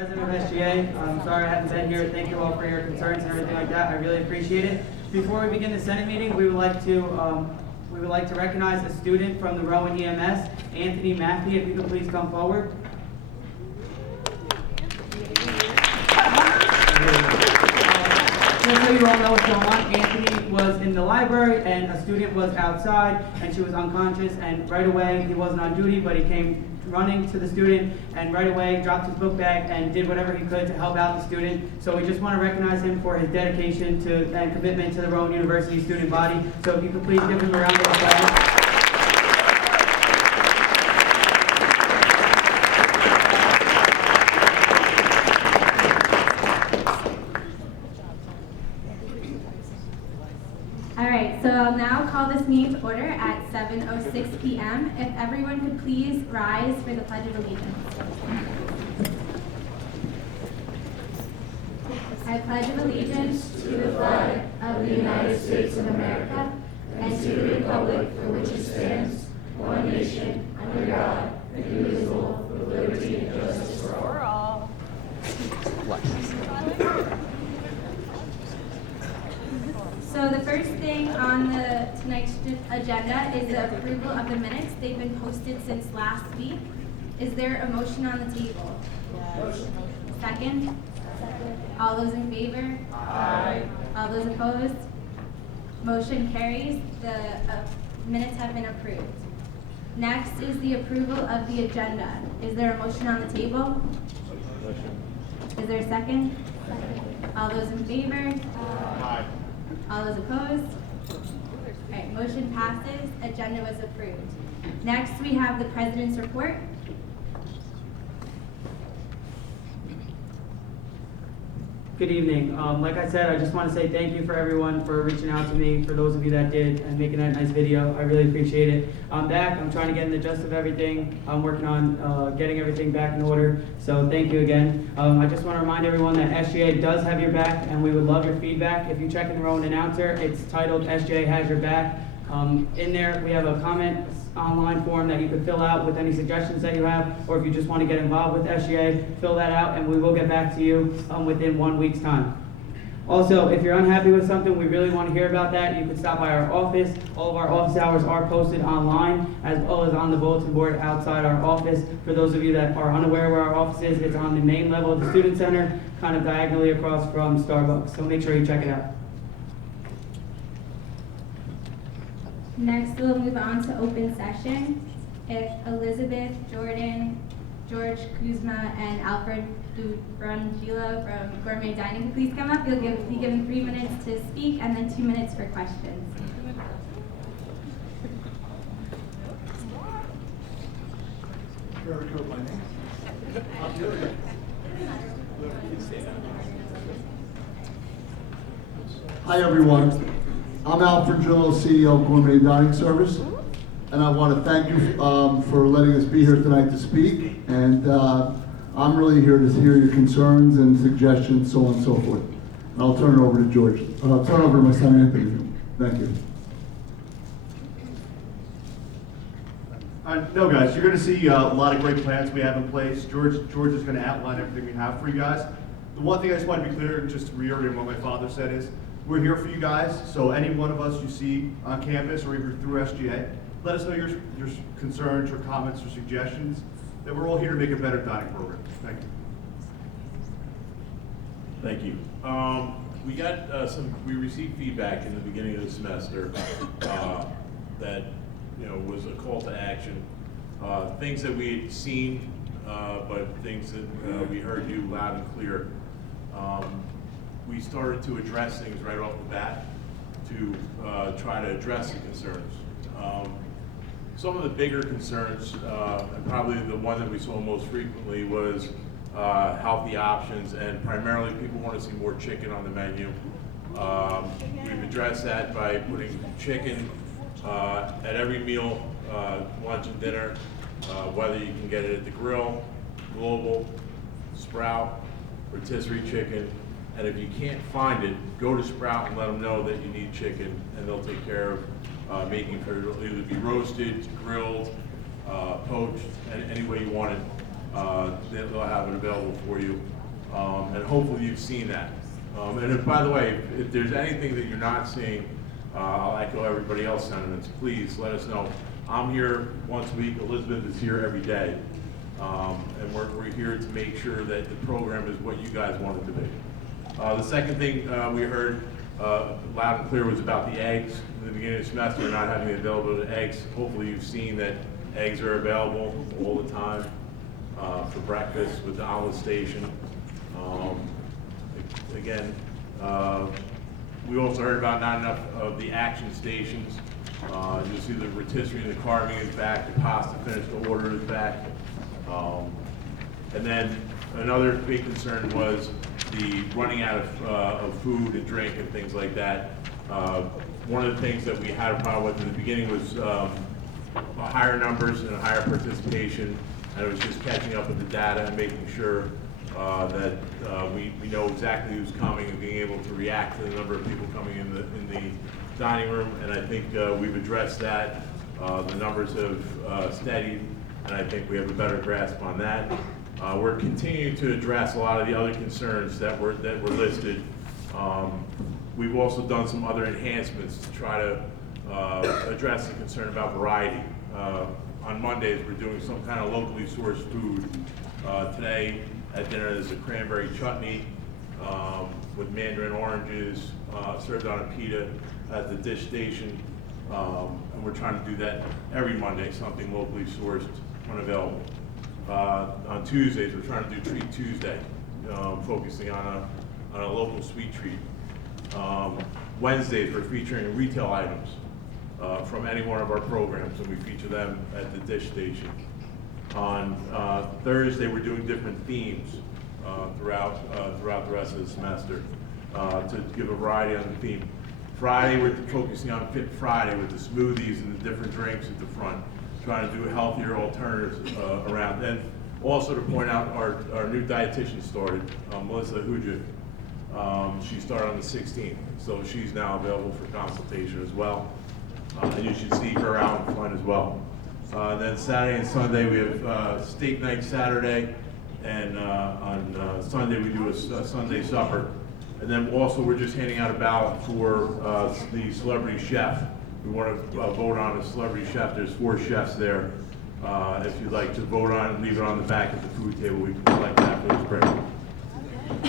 President of SGA. I'm sorry I haven't been here. Thank you all for your concerns and everything like that. I really appreciate it. Before we begin the Senate meeting, we would like to recognize a student from the Rowan EMS, Anthony Maffey. If you could please come forward. Just so you all know what's going on, Anthony was in the library and a student was outside and she was unconscious, and right away, he wasn't on duty, but he came running to the student and right away dropped his book bag and did whatever he could to help out the student. So we just want to recognize him for his dedication to and commitment to the Rowan University student body. So if you could please give him a round of applause. So I'll now call this meeting to order at 7:06 p.m. If everyone could please rise for the Pledge of Allegiance. I pledge allegiance to the flag of the United States of America and to the republic for which it stands, one nation, under God, indivisible, with liberty and justice for all. So the first thing on tonight's agenda is the approval of the minutes. They've been posted since last week. Is there a motion on the table? Yes. Second? All those in favor? Aye. All those opposed? Motion carries. The minutes have been approved. Next is the approval of the agenda. Is there a motion on the table? Motion. Is there a second? Second. All those in favor? Aye. All those opposed? All right, motion passes. Agenda was approved. Next, we have the President's report. Good evening. Like I said, I just want to say thank you for everyone for reaching out to me, for those of you that did, and making that nice video. I really appreciate it. I'm back. I'm trying to get in the gist of everything. I'm working on getting everything back in order. So thank you again. I just want to remind everyone that SGA does have your back, and we would love your feedback. If you check in the Rowan announcer, it's titled SGA Has Your Back. In there, we have a comment online form that you could fill out with any suggestions that you have, or if you just want to get involved with SGA, fill that out and we will get back to you within 1 week's time. Also, if you're unhappy with something, we really want to hear about that. You can stop by our office. All of our office hours are posted online, as well as on the bulletin board outside our office. For those of you that are unaware where our office is, it's on the main level of the Student Center, kind of diagonally across from Starbucks. So make sure you check it out. Next, we'll move on to open session. If Elizabeth, Jordan, George Kuzma, and Alfred Brangila from Gourmet Dining could please come up. You'll be given 3 minutes to speak and then 2 minutes for questions. Hi everyone. I'm Alfred Brangila, CEO of Gourmet Dining Service, and I want to thank you for letting us be here tonight to speak. And I'm really here to hear your concerns and suggestions, so on and so forth. And I'll turn it over to George. I'll turn it over to my son Anthony. Thank you. No, guys, you're going to see a lot of great plans we have in place. George is going to outline everything we have for you guys. The one thing I just want to be clear, just to reiterate what my father said, is we're here for you guys. So any one of us you see on campus or even through SGA, let us know your concerns, your comments, or suggestions. That we're all here to make a better dining program. Thank you. Thank you. We got we received feedback in the beginning of the semester that was a call to action. Things that we had seen, but things that we heard you loud and clear. We started to address things right off the bat to try to address the concerns. Some of the bigger concerns, and probably the one that we saw most frequently, was healthy options, and primarily people want to see more chicken on the menu. We've addressed that by putting chicken at every meal, lunch and dinner, whether you can get it at the grill, Global, Sprout, rotisserie chicken. And if you can't find it, go to Sprout and let them know that you need chicken, and they'll take care of making it. It'll either be roasted, grilled, poached, any way you want it. they'll have it available for you. And hopefully you've seen that. And if, by the way, if there's anything that you're not seeing, I'll echo everybody else's sentiments. Please let us know. I'm here once a week. Elizabeth is here every day. And we're here to make sure that the program is what you guys want it to be. The second thing we heard loud and clear was about the eggs. In the beginning of the semester, not having the availability of eggs. Hopefully you've seen that eggs are available all the time for breakfast with the omelet station. Again, we also heard about not enough of the action stations. You'll see the rotisserie and the carving is back, the pasta finished order is back. And then another big concern was the running out of food and drink and things like that. One of the things that we had a problem with in the beginning was higher numbers and higher participation, and it was just catching up with the data and making sure that we know exactly who's coming and being able to react to the number of people coming in the dining room. And I think we've addressed that. The numbers have steadied, and I think we have a better grasp on that. We're continuing to address a lot of the other concerns that were listed. We've also done some other enhancements to try to address the concern about variety. On Mondays, we're doing some kind of locally sourced food. Today at dinner, there's a cranberry chutney with mandarin oranges served on a pita at the dish station. And we're trying to do that every Monday, something locally sourced when available. On Tuesdays, we're trying to do Treat Tuesday, focusing on a local sweet treat. Wednesdays, we're featuring retail items from any one of our programs, and we feature them at the dish station. On Thursday, we're doing different themes throughout the rest of the semester to give a variety on the theme. Friday, we're focusing on Fit Friday with the smoothies and the different drinks at the front, trying to do healthier alternatives around. And also to point out, our new dietitian started, Melissa Huja. She started on the 16th, so she's now available for consultation as well. And you should see her out in front as well. Then Saturday and Sunday, we have steak night Saturday, and on Sunday, we do a Sunday supper. And then also, we're just handing out a ballot for the celebrity chef. We want to vote on a celebrity chef. There's 4 chefs there. If you'd like to vote on it, leave it on the back of the food table. We can collect that for this break.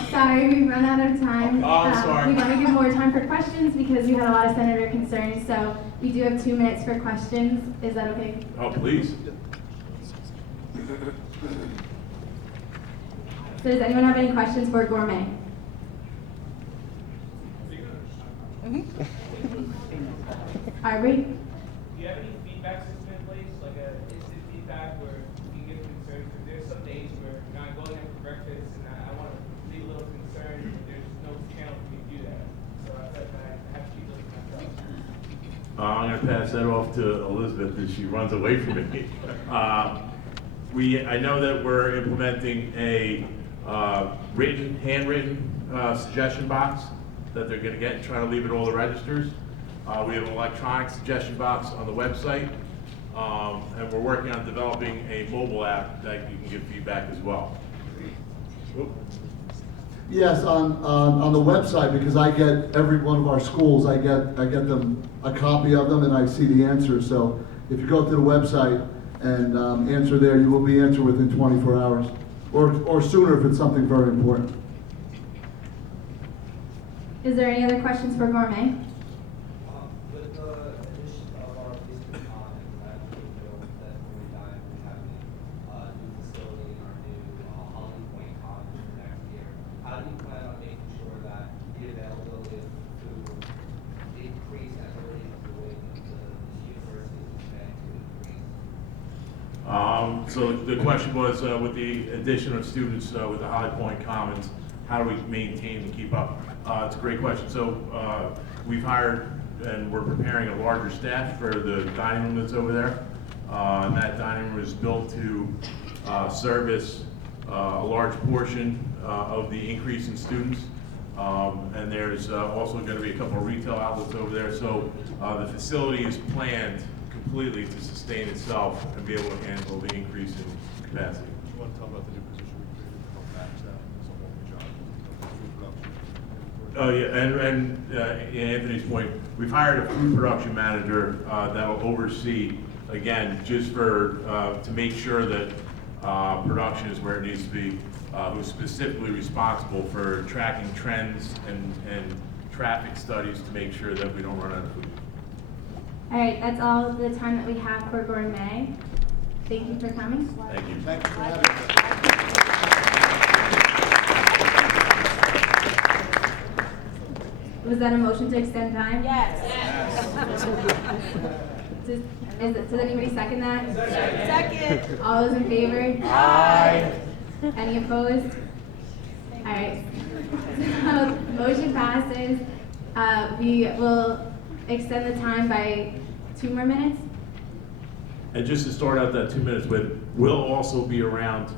Sorry, we've run out of time. Oh, I'm sorry. We want to give more time for questions because we had a lot of senator concerns. So we do have 2 minutes for questions. Is that okay? Oh, please. So does anyone have any questions for Gourmet? Aubrey? Do you have any feedback system in place, like a instant feedback where you can give concerns? Because there's some days where I'm going out for breakfast and I want to leave a little concern, and there's no channel for me to do that. So I feel like I have to keep looking myself. I'm going to pass that off to Elizabeth as she runs away from me. I know that we're implementing a handwritten suggestion box that they're going to get and try to leave at all the registers. We have an electronic suggestion box on the website, and we're working on developing a mobile app that you can give feedback as well. Oop. Yes, on the website, because I get every one of our schools, I get them a copy of them and I see the answers. So if you go to the website and answer there, you will be answered within 24 hours or sooner if it's something very important. Is there any other questions for Gourmet? With the addition of our police department, that we're done, we have a new facility in our new Holly Point College for next year. How do you plan on making sure that the availability of food increase and the rate of the way that the university is planning to increase? So the question was, with the addition of students with the Holly Point Commons, how do we maintain and keep up? It's a great question. So we've hired and we're preparing a larger staff for the dining room that's over there. And that dining room is built to service a large portion of the increase in students. And there's also going to be a couple of retail outlets over there. So the facility is planned completely to sustain itself and be able to handle the increase in capacity. want to tell about the new position we created to help match that? It's a whole new job, food production. Oh, yeah, and Anthony's point, we've hired a food production manager that will oversee, again, just for, to make sure that production is where it needs to be, who's specifically responsible for tracking trends and traffic studies to make sure that we don't run out of food. All right, that's all the time that we have for gourmet. Thank you for coming. Thank you. Thank you for having us. Was that a motion to extend time? Yes. Does anybody second that? Second. All those in favor? Aye. Any opposed? All right. So, motion passes. We will extend the time by 2 more minutes. And just to start out that 2 minutes with, we'll also be around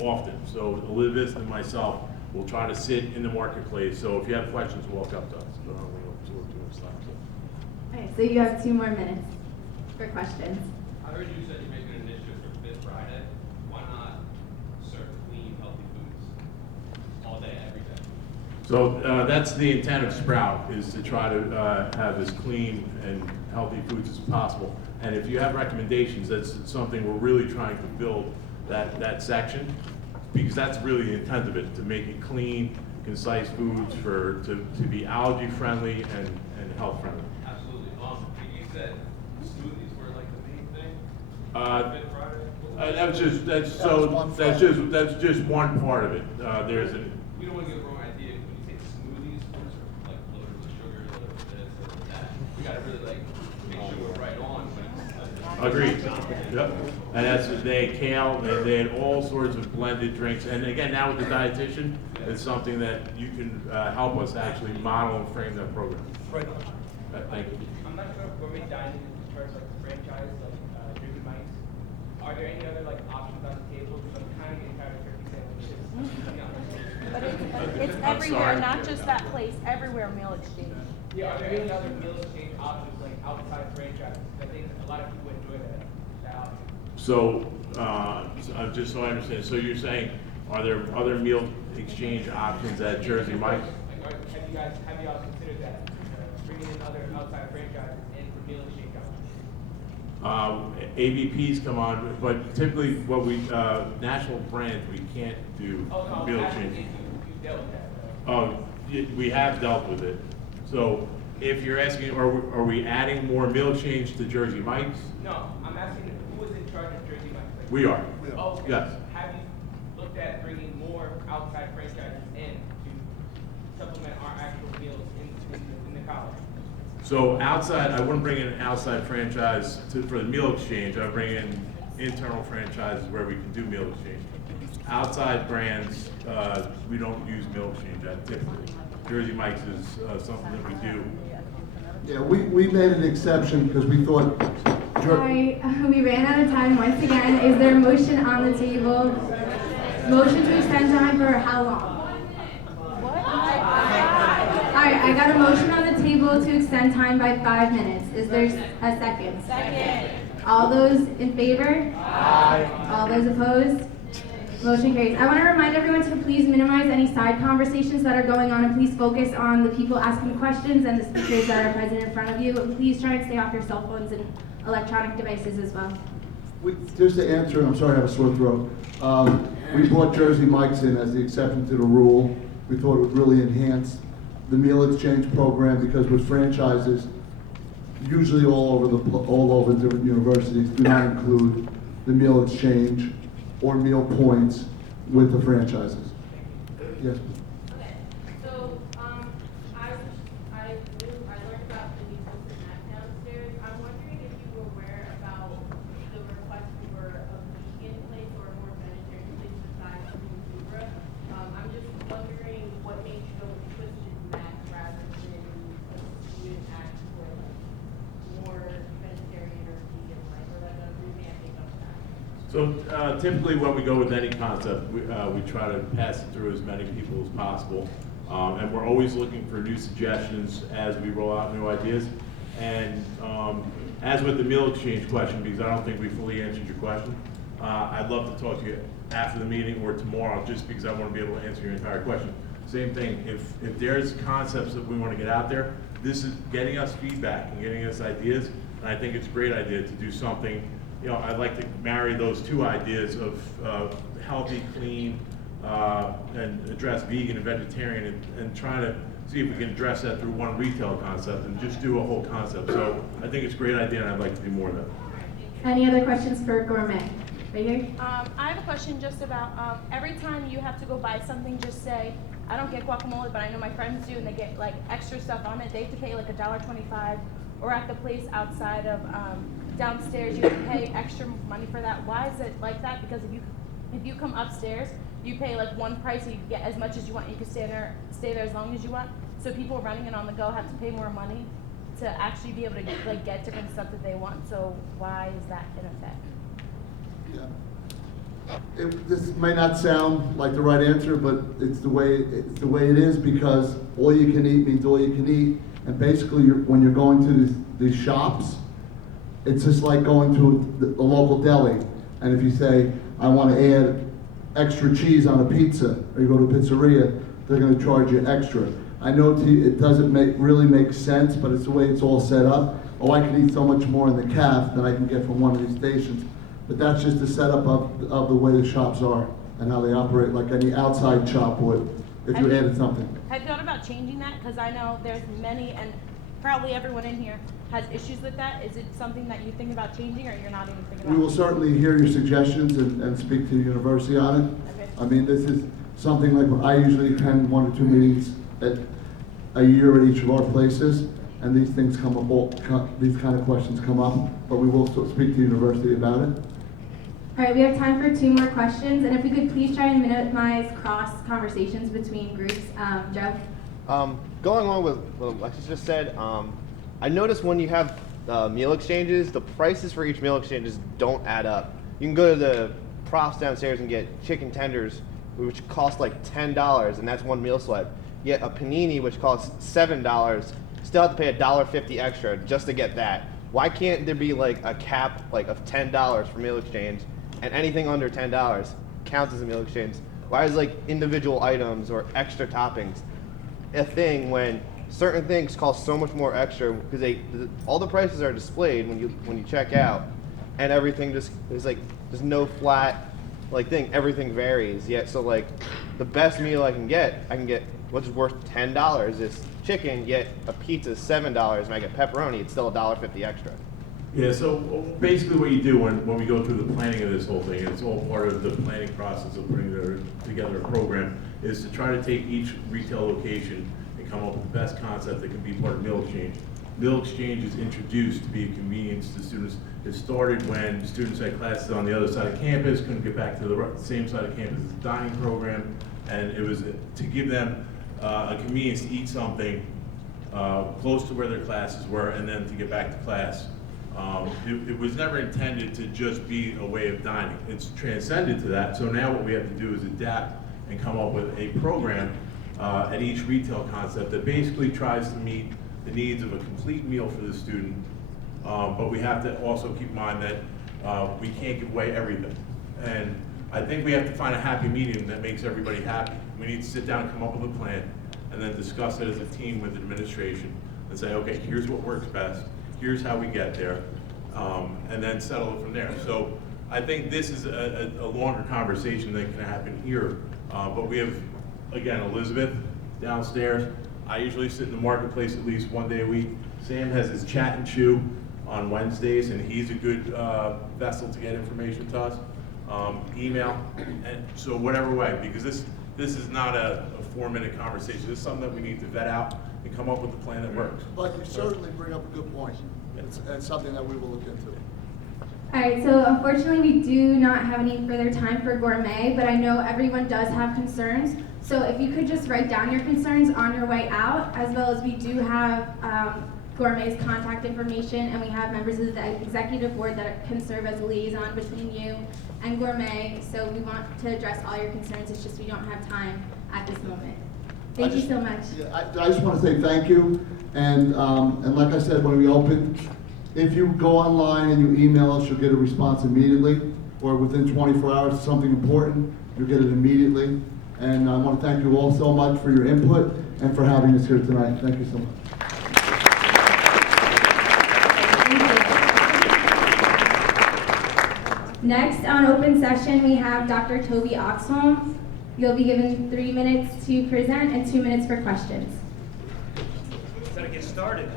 often. So Elizabeth and myself will try to sit in the marketplace. So if you have questions, walk up to us. We don't absorb too much time. All right, so you have 2 more minutes for questions. I heard you said you're making an initiative for Fifth Friday. Why not serve clean, healthy foods all day, every day? So that's the intent of Sprout, is to try to have as clean and healthy foods as possible. And if you have recommendations, that's something we're really trying to build that section, because that's really the intent of it, to make it clean, concise foods to be allergy friendly and health friendly. Absolutely. You said smoothies were like the main thing. Fifth Friday. That's just one part of it. There's an We don't want to get the wrong idea. When you say smoothies, those are like loaded with sugar, loaded with this, loaded with that. We got to really like make sure we're right on. Agreed. Yep. And that's, they had kale, they had all sorts of blended drinks. And again, now with the dietitian, it's something that you can help us actually model and frame that program. Right on. Thank you. I'm not sure if gourmet dining is in charge like the franchise, like Jersey Mike's. Are there any other like options on the table? Because I'm kind of getting tired of turkey sandwiches. But it's I'm everywhere, sorry. not just that place, everywhere meal exchange. Yeah, are there any other meal exchange options like outside franchise? I think a lot of people enjoy that option. So, just so I understand, so you're saying, are there other meal exchange options at Jersey Mike's? Like, have you all considered that? Bringing in other outside franchises in for meal exchange options? AVPs come on, but typically what we, national brands, we can't do Oh, no, meal actually, exchange. you dealt with that. Oh, we have dealt with it. So if you're asking, are we adding more meal exchange to Jersey Mike's? No, I'm asking who is in charge of Jersey Mike's? Like, We are. Oh, okay. Yes. Have you looked at bringing more outside franchises in to supplement our actual meals in the college? So outside, I wouldn't bring in an outside franchise for the meal exchange. I bring in internal franchises where we can do meal exchange. Outside brands, we don't use meal exchange at typically. Jersey Mike's is something that we do. Yeah, we made an exception because we thought. Sorry, we ran out of time once again. Is there a motion on the table? Motion to extend time for how long? What? All right, I got a motion on the table to extend time by 5 minutes. Is there a second? Second. All those in favor? Aye. All those opposed? Motion carries. I want to remind everyone to please minimize any side conversations that are going on and please focus on the people asking questions and the speakers that are present in front of you. Please try and stay off your cell phones and electronic devices as well. Just to answer, and I'm sorry I have a sore throat. We brought Jersey Mike's in as the exception to the rule. We thought it would really enhance the meal exchange program because with franchises, usually all over different universities do not include the meal exchange or meal points with the franchises. Yes. Okay, so, I learned about the new posted mat downstairs. I'm wondering if you were aware about the request for a vegan place or a more vegetarian place besides Zubra. I'm just wondering what made you go with twisted mat rather than a student act for like more vegetarian or vegan, like, or like a revamping of that. So typically when we go with any concept, we try to pass it through as many people as possible. And we're always looking for new suggestions as we roll out new ideas. And as with the meal exchange question, because I don't think we fully answered your question, I'd love to talk to you after the meeting or tomorrow, just because I want to be able to answer your entire question. Same thing, if there's concepts that we want to get out there, this is getting us feedback and getting us ideas, and I think it's a great idea to do something. You know, I'd like to marry those two ideas of healthy, clean, and address vegan and vegetarian, and try to see if we can address that through one retail concept and just do a whole concept. So I think it's a great idea, and I'd like to do more of that. Any other questions for Gourmet? Right here? I have a question just about, every time you have to go buy something, just say, I don't get guacamole, but I know my friends do, and they get like extra stuff on it. They have to pay like $1.25, or at the place outside of downstairs, you have to pay extra money for that. Why is it like that? Because if you come upstairs, you pay like one price, and you can get as much as you want. You can stay there as long as you want. So people running it on the go have to pay more money to actually be able to get different stuff that they want. So why is that in effect? Yeah. This may not sound like the right answer, but it's the way it is, because all you can eat means all you can eat, and basically when you're going to these shops, it's just like going to a local deli, and if you say, I want to add extra cheese on a pizza, or you go to a pizzeria, they're going to charge you extra. I know it doesn't really make sense, but it's the way it's all set up. Oh, I can eat so much more in the caf than I can get from one of these stations. But that's just the setup of the way the shops are and how they operate, like any outside shop would, if you added something. Have you thought about changing that? Because I know there's many, and probably everyone in here has issues with that. Is it something that you think about changing, or you're not even thinking about? We will certainly hear your suggestions and speak to the university on it. Okay. I mean, this is something like, I usually attend 1 or 2 meetings a year at each of our places, and these things come up, these kind of questions come up, but we will still speak to the university about it. All right, we have time for 2 more questions, and if we could please try and minimize cross conversations between groups. Joe? Going on with what Alexis just said, I noticed when you have meal exchanges, the prices for each meal exchanges don't add up. You can go to the profs downstairs and get chicken tenders, which cost like $10, and that's one meal swipe. Yet a panini, which costs $7, still have to pay $1.50 extra just to get that. Why can't there be like a cap like of $10 for meal exchange, and anything under $10 counts as a meal exchange? Why is like individual items or extra toppings a thing when certain things cost so much more extra, because all the prices are displayed when you check out, and everything just is like there's no flat like thing. Everything varies. Yet so like the best meal I can get what's worth $10 is chicken. Yet a pizza is $7, and I get pepperoni. It's still $1.50 extra. Yeah, so basically what you do when we go through the planning of this whole thing, and it's all part of the planning process of putting together a program, is to try to take each retail location and come up with the best concept that can be part of meal exchange. Meal exchange is introduced to be a convenience to students. It started when students had classes on the other side of campus, couldn't get back to the same side of campus as the dining program, and it was to give them a convenience to eat something close to where their classes were, and then to get back to class. It was never intended to just be a way of dining. It's transcended to that, so now what we have to do is adapt and come up with a program at each retail concept that basically tries to meet the needs of a complete meal for the student, but we have to also keep in mind that we can't give away everything. And I think we have to find a happy medium that makes everybody happy. We need to sit down and come up with a plan, and then discuss it as a team with administration and say, okay, here's what works best, here's how we get there, and then settle it from there. So I think this is a longer conversation that can happen here, but we have, again, Elizabeth downstairs. I usually sit in the marketplace at least 1 day a week. Sam has his chat and chew on Wednesdays, and he's a good vessel to get information to us. Email, and so whatever way, because this is not a 4-minute conversation. This is something that we need to vet out and come up with a plan that works. But you certainly bring up a good point. It's something that we will look into. All right, so unfortunately we do not have any further time for Gourmet, but I know everyone does have concerns. So if you could just write down your concerns on your way out, as well as we do have Gourmet's contact information, and we have members of the executive board that can serve as a liaison between you and Gourmet. So we want to address all your concerns. It's just we don't have time at this moment. Thank you so much. Yeah, I just want to say thank you, and like I said when we opened, if you go online and you email us, you'll get a response immediately. or within 24 hours of something important, you'll get it immediately. And I want to thank you all so much for your input and for having us here tonight. Thank you so much. Next, on open session, we have Dr. Toby Oxholm. You'll be given 3 minutes to present and 2 minutes for questions. Gotta get started.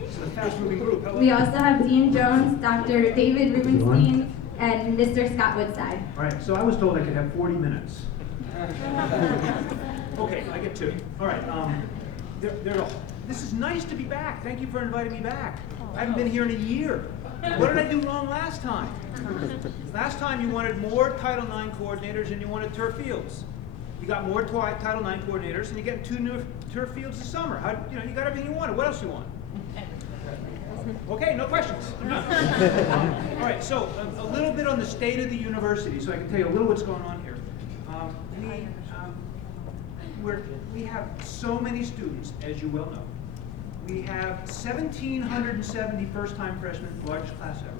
It's a fast-moving group. Hello. We also have Dean Jones, Dr. David Rubenstein, and Mr. Scott Woodside. All right, so I was told I could have 40 minutes. Okay, I get 2. All right, this is nice to be back. Thank you for inviting me back. I haven't been here in a year. What did I do wrong last time? Last time you wanted more Title IX coordinators and you wanted turf fields. You got more Title IX coordinators and you get 2 new turf fields this summer. You got everything you wanted. What else do you want? Okay, no questions. All right, so a little bit on the state of the university, so I can tell you a little what's going on here. We have so many students, as you well know. We have 1,770 first-time freshmen, largest class ever.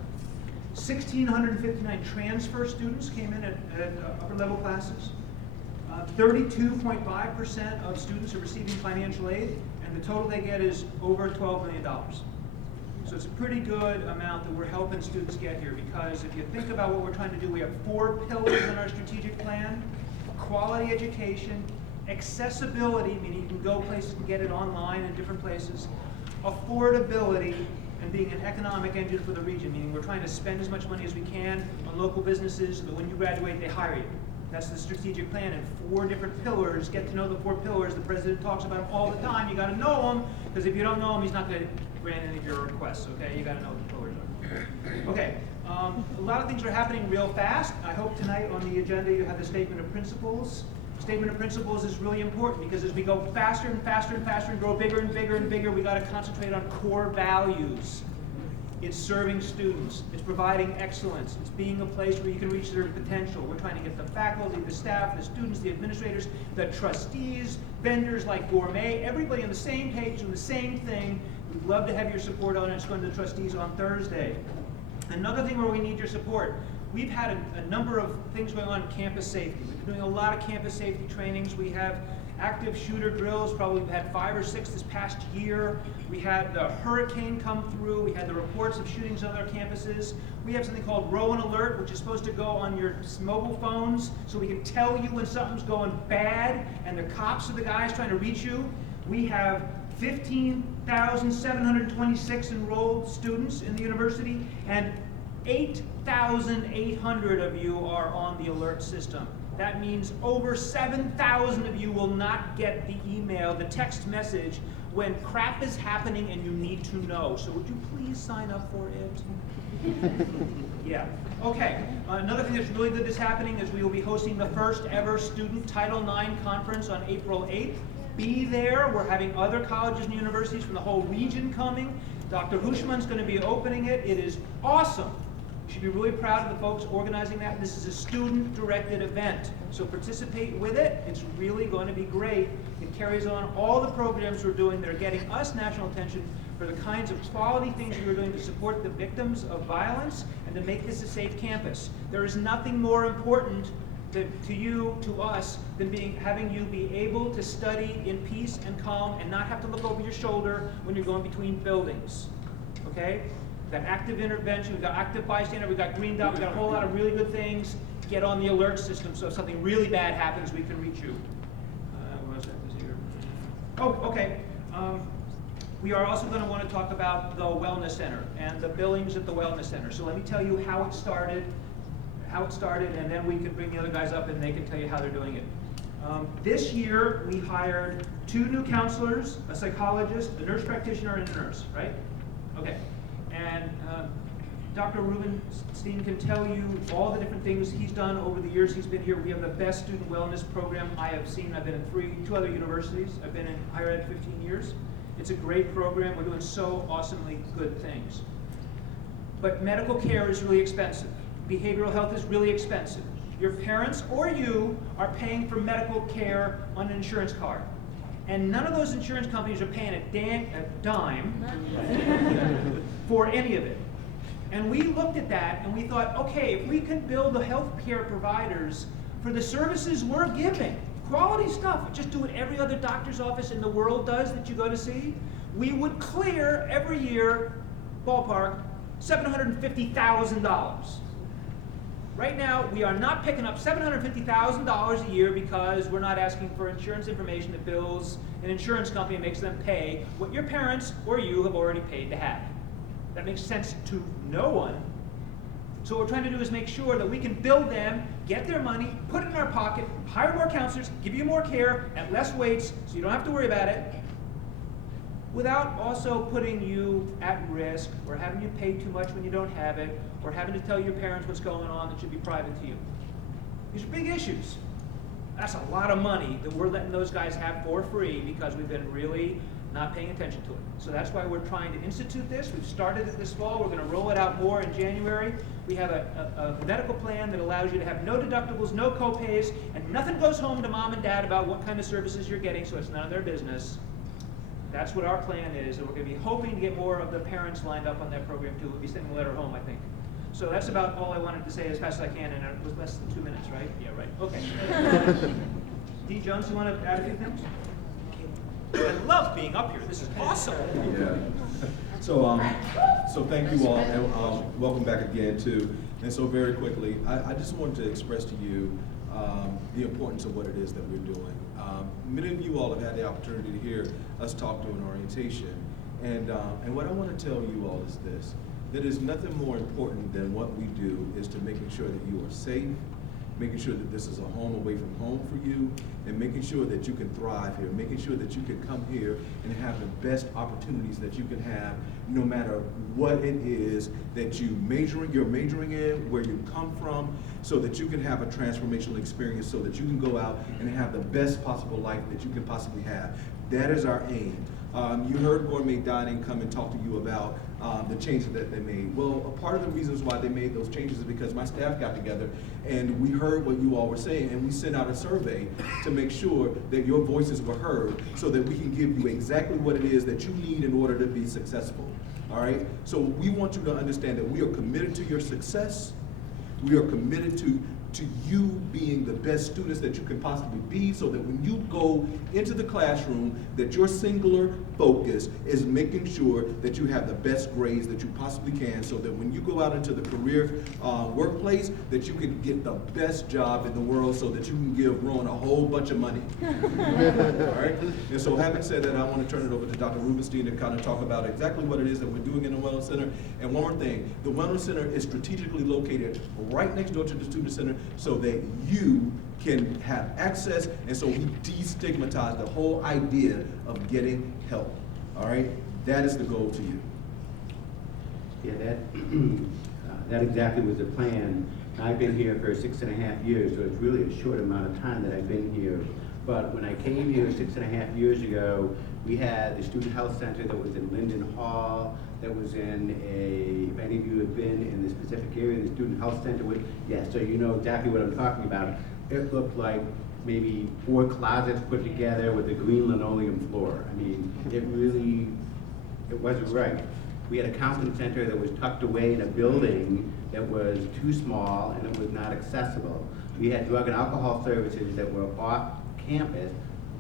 1,659 transfer students came in at upper-level classes. 32.5% of students are receiving financial aid, and the total they get is over $12 million. So it's a pretty good amount that we're helping students get here, because if you think about what we're trying to do, we have 4 pillars in our strategic plan: quality education, accessibility, meaning you can go places and get it online in different places, affordability, and being an economic engine for the region, meaning we're trying to spend as much money as we can on local businesses so that when you graduate, they hire you. That's the strategic plan, and 4 different pillars. Get to know the 4 pillars. The president talks about them all the time. You got to know them, because if you don't know them, he's not going to grant any of your requests, okay? You got to know what the pillars are. Okay, a lot of things are happening real fast. I hope tonight on the agenda you have the statement of principles. Statement of principles is really important, because as we go faster and faster and faster and grow bigger and bigger and bigger, we got to concentrate on core values. It's serving students. It's providing excellence. It's being a place where you can reach their potential. We're trying to get the faculty, the staff, the students, the administrators, the trustees, vendors like Gourmet, everybody on the same page doing the same thing. We'd love to have your support on it. It's going to the trustees on Thursday. Another thing where we need your support. We've had a number of things going on in campus safety. We've been doing a lot of campus safety trainings. We have active shooter drills. Probably we've had 5 or 6 this past year. We had the hurricane come through. We had the reports of shootings on other campuses. We have something called Rowan Alert, which is supposed to go on your mobile phones so we can tell you when something's going bad and the cops are the guys trying to reach you. We have 15,726 enrolled students in the university, and 8,800 of you are on the alert system. That means over 7,000 of you will not get the email, the text message, when crap is happening and you need to know. So would you please sign up for it? Yeah. Okay. Another thing that's really good that's happening is we will be hosting the first ever Student Title IX conference on April 8th. Be there. We're having other colleges and universities from the whole region coming. Dr. Hushman's going to be opening it. It is awesome. You should be really proud of the folks organizing that. This is a student-directed event, so participate with it. It's really going to be great. It carries on all the programs we're doing that are getting us national attention for the kinds of quality things we are doing to support the victims of violence and to make this a safe campus. There is nothing more important to you, to us, than having you be able to study in peace and calm and not have to look over your shoulder when you're going between buildings. Okay? We've got active intervention, we've got active bystander, we've got green dot, we've got a whole lot of really good things. Get on the alert system so if something really bad happens, we can reach you. What else is here? Oh, okay. We are also going to want to talk about the Wellness Center and the billings at the Wellness Center. So let me tell you how it started, and then we can bring the other guys up and they can tell you how they're doing it. This year, we hired 2 new counselors, a psychologist, a nurse practitioner, and a nurse, right? Okay. And Dr. Rubenstein can tell you all the different things he's done over the years he's been here. We have the best student wellness program I have seen. I've been in 2 other universities. I've been in higher ed 15 years. It's a great program. We're doing so awesomely good things. But medical care is really expensive. Behavioral health is really expensive. Your parents or you are paying for medical care on an insurance card. And none of those insurance companies are paying a dime for any of it. And we looked at that and we thought, okay, if we could bill the healthcare providers for the services we're giving, quality stuff, just do what every other doctor's office in the world does that you go to see, we would clear every year, ballpark, $750,000. Right now, we are not picking up $750,000 a year because we're not asking for insurance information that bills an insurance company and makes them pay what your parents or you have already paid to have. That makes sense to no one. So what we're trying to do is make sure that we can bill them, get their money, put it in our pocket, hire more counselors, give you more care at less waits so you don't have to worry about it, without also putting you at risk or having you pay too much when you don't have it, or having to tell your parents what's going on that should be private to you. These are big issues. That's a lot of money that we're letting those guys have for free because we've been really not paying attention to it. So that's why we're trying to institute this. We've started it this fall. We're going to roll it out more in January. We have a medical plan that allows you to have no deductibles, no co-pays, and nothing goes home to mom and dad about what kind of services you're getting, so it's none of their business. That's what our plan is, and we're going to be hoping to get more of the parents lined up on that program too. We'll be sending a letter home, I think. So that's about all I wanted to say as fast as I can, and it was less than 2 minutes, right? Yeah, right. Okay. D. Jones, you want to add a few things? I love being up here. This is awesome. Yeah. So thank you all, and welcome back again too. And so very quickly, I just wanted to express to you the importance of what it is that we're doing. Many of you all have had the opportunity to hear us talk during orientation, and what I want to tell you all is this: that is nothing more important than what we do is to making sure that you are safe, making sure that this is a home away from home for you, and making sure that you can thrive here, making sure that you can come here and have the best opportunities that you can have, no matter what it is that you're majoring in, where you come from, so that you can have a transformational experience, so that you can go out and have the best possible life that you can possibly have. That is our aim. You heard Gourmet Dining come and talk to you about the changes that they made. Well, a part of the reasons why they made those changes is because my staff got together and we heard what you all were saying, and we sent out a survey to make sure that your voices were heard so that we can give you exactly what it is that you need in order to be successful. All right? So we want you to understand that we are committed to your success. We are committed to you being the best students that you can possibly be, so that when you go into the classroom, that your singular focus is making sure that you have the best grades that you possibly can, so that when you go out into the career workplace, that you can get the best job in the world, so that you can give Rowan a whole bunch of money. All right? And so having said that, I want to turn it over to Dr. Rubenstein to kind of talk about exactly what it is that we're doing in the Wellness Center. And one more thing, the Wellness Center is strategically located right next door to the Student Center, so that you can have access, and so we destigmatize the whole idea of getting help. All right? That is the goal to you. Yeah, that exactly was the plan. I've been here for 6.5 years, so it's really a short amount of time that I've been here. But when I came here 6.5 years ago, we had the Student Health Center that was in Linden Hall, that was in if any of you have been in the specific area, the Student Health Center, so you know exactly what I'm talking about. It looked like maybe 4 closets put together with a green linoleum floor. I mean, it wasn't right. We had a counseling center that was tucked away in a building that was too small and it was not accessible. We had drug and alcohol services that were off campus,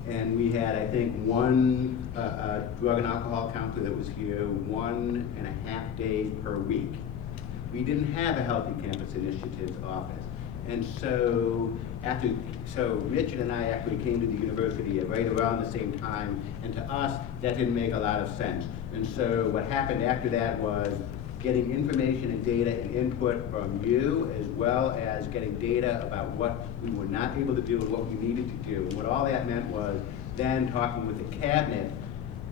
and we had, I think, one drug and alcohol counselor that was here 1.5 days per week. We didn't have a Healthy Campus Initiatives office. And so Richard and I actually came to the university right around the same time, and to us, that didn't make a lot of sense. And so what happened after that was getting information and data and input from you, as well as getting data about what we were not able to do and what we needed to do. And what all that meant was then talking with the cabinet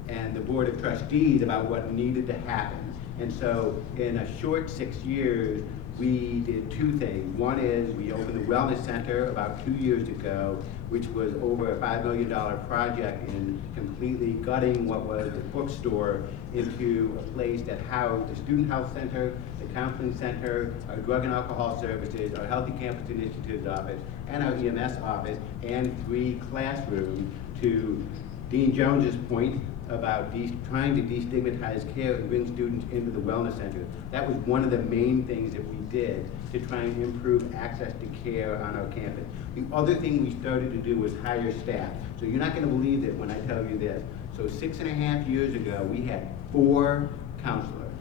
and the board of trustees about what needed to happen. And so in a short 6 years, we did 2 things. One is we opened the Wellness Center about 2 years ago, which was over a $5 million project in completely gutting what was the bookstore into a place that housed the Student Health Center, the Counseling Center, our Drug and Alcohol Services, our Healthy Campus Initiatives Office, and our EMS office, and 3 classrooms. To Dean Jones's point, about trying to destigmatize care and bring students into the wellness center. That was one of the main things that we did to try and improve access to care on our campus. The other thing we started to do was hire staff. So you're not going to believe it when I tell you this. So 6.5 years ago, we had 4 counselors,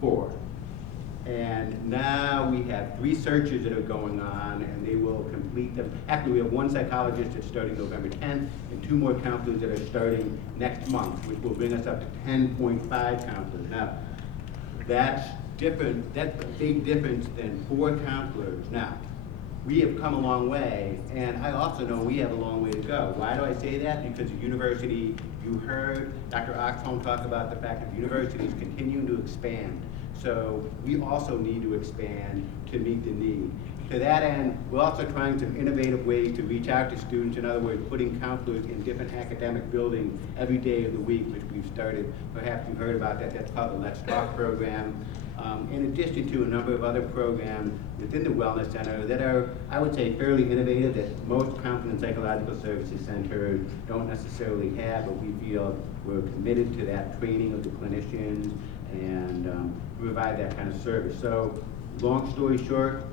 4. And now we have 3 searches that are going on, and they will complete them. Actually, we have 1 psychologist that's starting November 10th, and 2 more counselors that are starting next month, which will bring us up to 10.5 counselors. Now, that's different. That's a big difference than 4 counselors. Now, we have come a long way, and I also know we have a long way to go. Why do I say that? Because the university, you heard Dr. Oxholm talk about the fact that the university is continuing to expand. So we also need to expand to meet the need. To that end, we're also trying some innovative ways to reach out to students. In other words, putting counselors in different academic buildings every day of the week, which we've started. Perhaps you've heard about that. That's called the Let's Talk program. In addition to a number of other programs within the Wellness Center that are, I would say, fairly innovative that most counseling and psychological services centers don't necessarily have, but we feel we're committed to that training of the clinicians and provide that kind of service. So, long story short,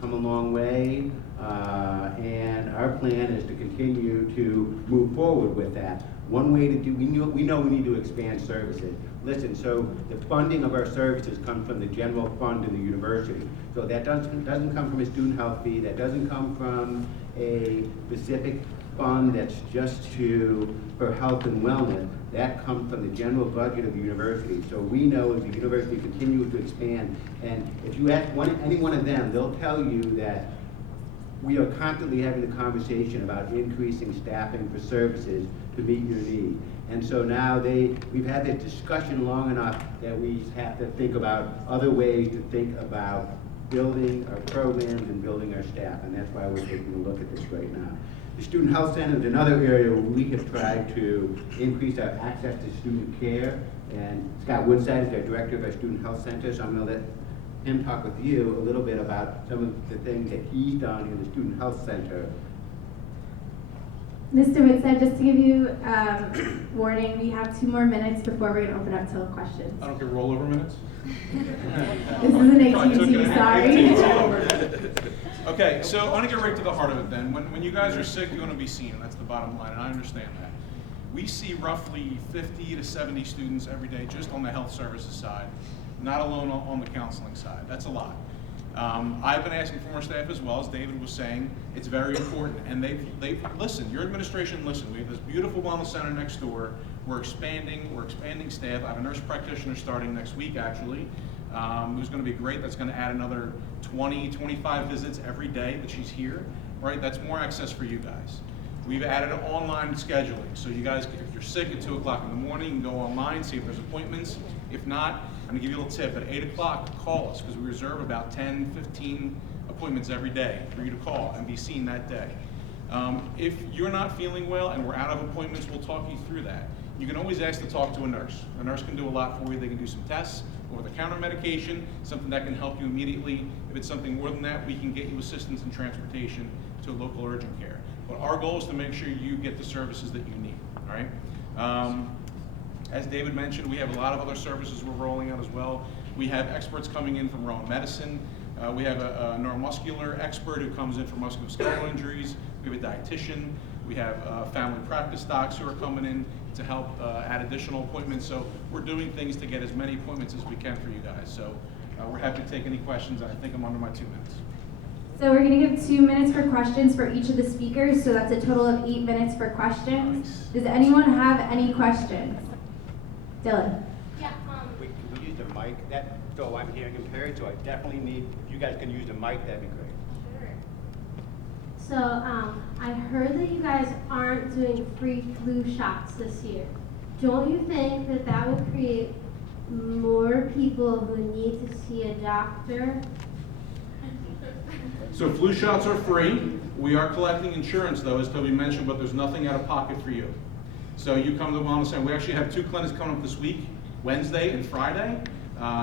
come a long way, and our plan is to continue to move forward with that. One way to do, we know we need to expand services. Listen, so the funding of our services comes from the general fund in the university. So that doesn't come from a student health fee, that doesn't come from a specific fund that's just for health and wellness. That comes from the general budget of the university. So we know as the university continues to expand, and if you ask any one of them, they'll tell you that we are constantly having the conversation about increasing staffing for services to meet your need. And so now we've had this discussion long enough that we have to think about other ways to think about building our programs and building our staff, and that's why we're taking a look at this right now. The Student Health Center is another area where we have tried to increase our access to student care, and Scott Woodside is our director of our Student Health Center, so I'm going to let him talk with you a little bit about some of the things that he's done in the Student Health Center. Mr. Woodside, just to give you warning, we have 2 more minutes before we're going to open up to questions. I don't get rollover minutes? This is an AT&T, sorry. Okay, so I want to get right to the heart of it then. When you guys are sick, you're going to be seen. That's the bottom line, and I understand that. We see roughly 50 to 70 students every day just on the health services side, not alone on the counseling side. That's a lot. I've been asking for more staff as well, as David was saying. It's very important, and they've listened. Your administration listened. We have this beautiful wellness center next door. We're expanding staff. I have a nurse practitioner starting next week, actually, who's going to be great. That's going to add another 20, 25 visits every day that she's here, right? That's more access for you guys. We've added online scheduling, so you guys, if you're sick at 2 o'clock in the morning, you can go online, see if there's appointments. If not, I'm going to give you a little tip. At 8 o'clock, call us, because we reserve about 10, 15 appointments every day for you to call and be seen that day. If you're not feeling well and we're out of appointments, we'll talk you through that. You can always ask to talk to a nurse. A nurse can do a lot for you. They can do some tests, over-the-counter medication, something that can help you immediately. If it's something more than that, we can get you assistance and transportation to a local urgent care. But our goal is to make sure you get the services that you need, all right? As David mentioned, we have a lot of other services we're rolling out as well. We have experts coming in from Rowan Medicine. We have a neuromuscular expert who comes in for musculoskeletal injuries. We have a dietitian. We have family practice docs who are coming in to help add additional appointments. So we're doing things to get as many appointments as we can for you guys. So we're happy to take any questions. I think I'm under my 2 minutes. So we're going to give 2 minutes for questions for each of the speakers, so that's a total of 8 minutes for questions. Nice. Does anyone have any questions? Dylan. Yeah, Can we use the mic? So I'm hearing impaired, so I definitely need, if you guys can use the mic, that'd be great. sure. So I heard that you guys aren't doing free flu shots this year. Don't you think that that would create more people who need to see a doctor? So flu shots are free. We are collecting insurance, though, as Toby mentioned, but there's nothing out of pocket for you. So you come to the Wellness Center. We actually have 2 clinics coming up this week, Wednesday and Friday.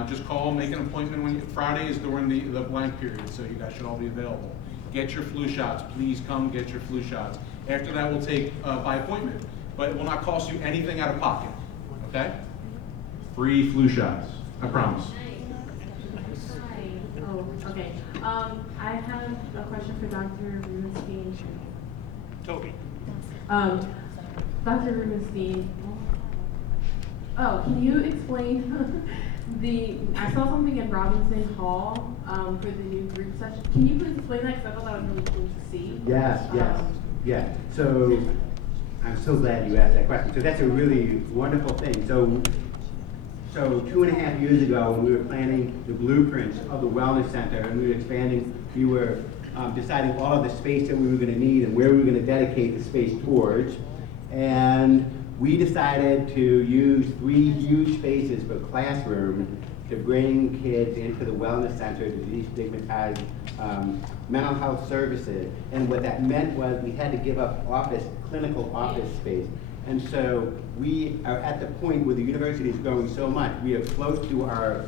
Just call, make an appointment. Friday is during the blank period, so you guys should all be available. Get your flu shots. Please come get your flu shots. After that, we'll take by appointment, but it will not cost you anything out of pocket. okay? Free flu shots, I promise. Hi. Oh, okay. I have a question for Dr. Rubenstein. Toby. Dr. Rubenstein. Oh, can you explain I saw something in Robinson Hall for the new group session. Can you please explain that? Because I thought that was really cool to see. Yes. So I'm so glad you asked that question. So that's a really wonderful thing. So 2.5 years ago, when we were planning the blueprints of the Wellness Center and we were expanding, we were deciding all of the space that we were going to need and where we were going to dedicate the space towards. And we decided to use 3 huge spaces for classrooms to bring kids into the Wellness Center to destigmatize mental health services. And what that meant was we had to give up clinical office space. And so we are at the point where the university is growing so much, we are close to our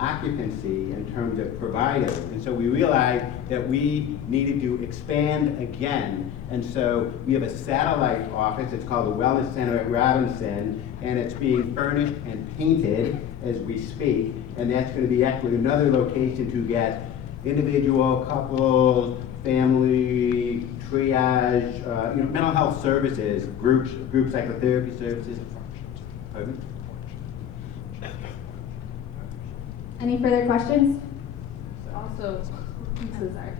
occupancy in terms of providers. And so we realized that we needed to expand again. And so we have a satellite office, it's called the Wellness Center at Robinson, and it's being furnished and painted as we speak. And that's going to be actually another location to get individual, couples, family, triage, mental health services, group psychotherapy services. Pardon? Any further questions? Also, I'm so sorry.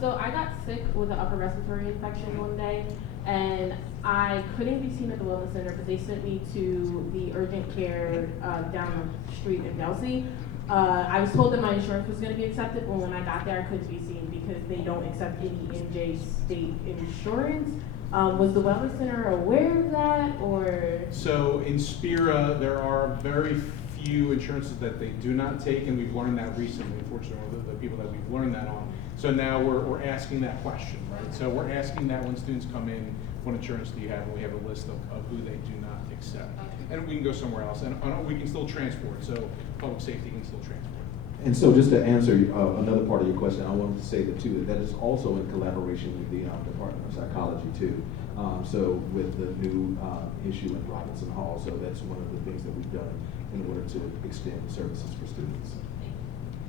So I got sick with an upper respiratory infection one day, and I couldn't be seen at the wellness center, but they sent me to the urgent care down the street in Delsey. I was told that my insurance was going to be accepted, but when I got there, I couldn't be seen because they don't accept any NJ state insurance. Was the wellness center aware of that, or? So in Spira, there are very few insurances that they do not take, and we've learned that recently, unfortunately, the people that we've learned that on. So now we're asking that question, right? So we're asking that when students come in, what insurance do you have? And we have a list of who they do not accept. And we can go somewhere else, and we can still transport, so public safety can still transport. And so just to answer another part of your question, I wanted to say that too, that is also in collaboration with the Department of Psychology too. So with the new issue in Robinson Hall, so that's one of the things that we've done in order to extend services for students.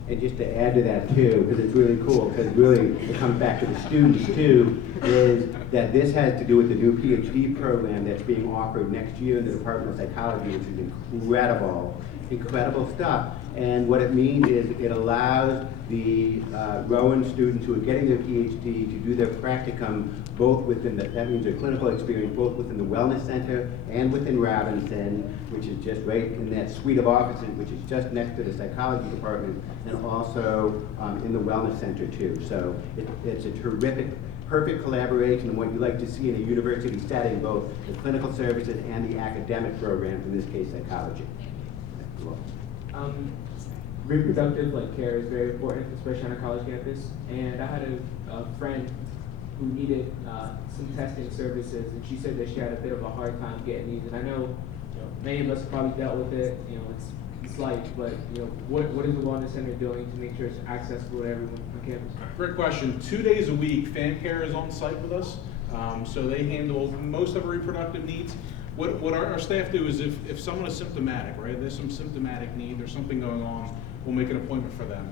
And just to add to that too, because it's really cool, because really it comes back to the students too, is that this has to do with the new PhD program that's being offered next year in the Department of Psychology, which is incredible stuff. And what it means is it allows the Rowan students who are getting their PhD to do their practicum both within that means their clinical experience both within the Wellness Center and within Robinson, which is just right in that suite of offices, which is just next to the psychology department, and also in the Wellness Center too. So it's a terrific, perfect collaboration and what you like to see in a university setting, both the clinical services and the academic programs, in this case psychology. Reproductive care is very important, especially on a college campus. And I had a friend who needed some testing services, and she said that she had a bit of a hard time getting these. And I know, many of us have probably dealt with it. It's light, but what is the Wellness Center doing to make sure it's accessible to everyone on campus? Great question. 2 days a week, Fan Care is on site with us, so they handle most of our reproductive needs. What our staff do is if someone is symptomatic, right, there's some symptomatic need, there's something going on, we'll make an appointment for them.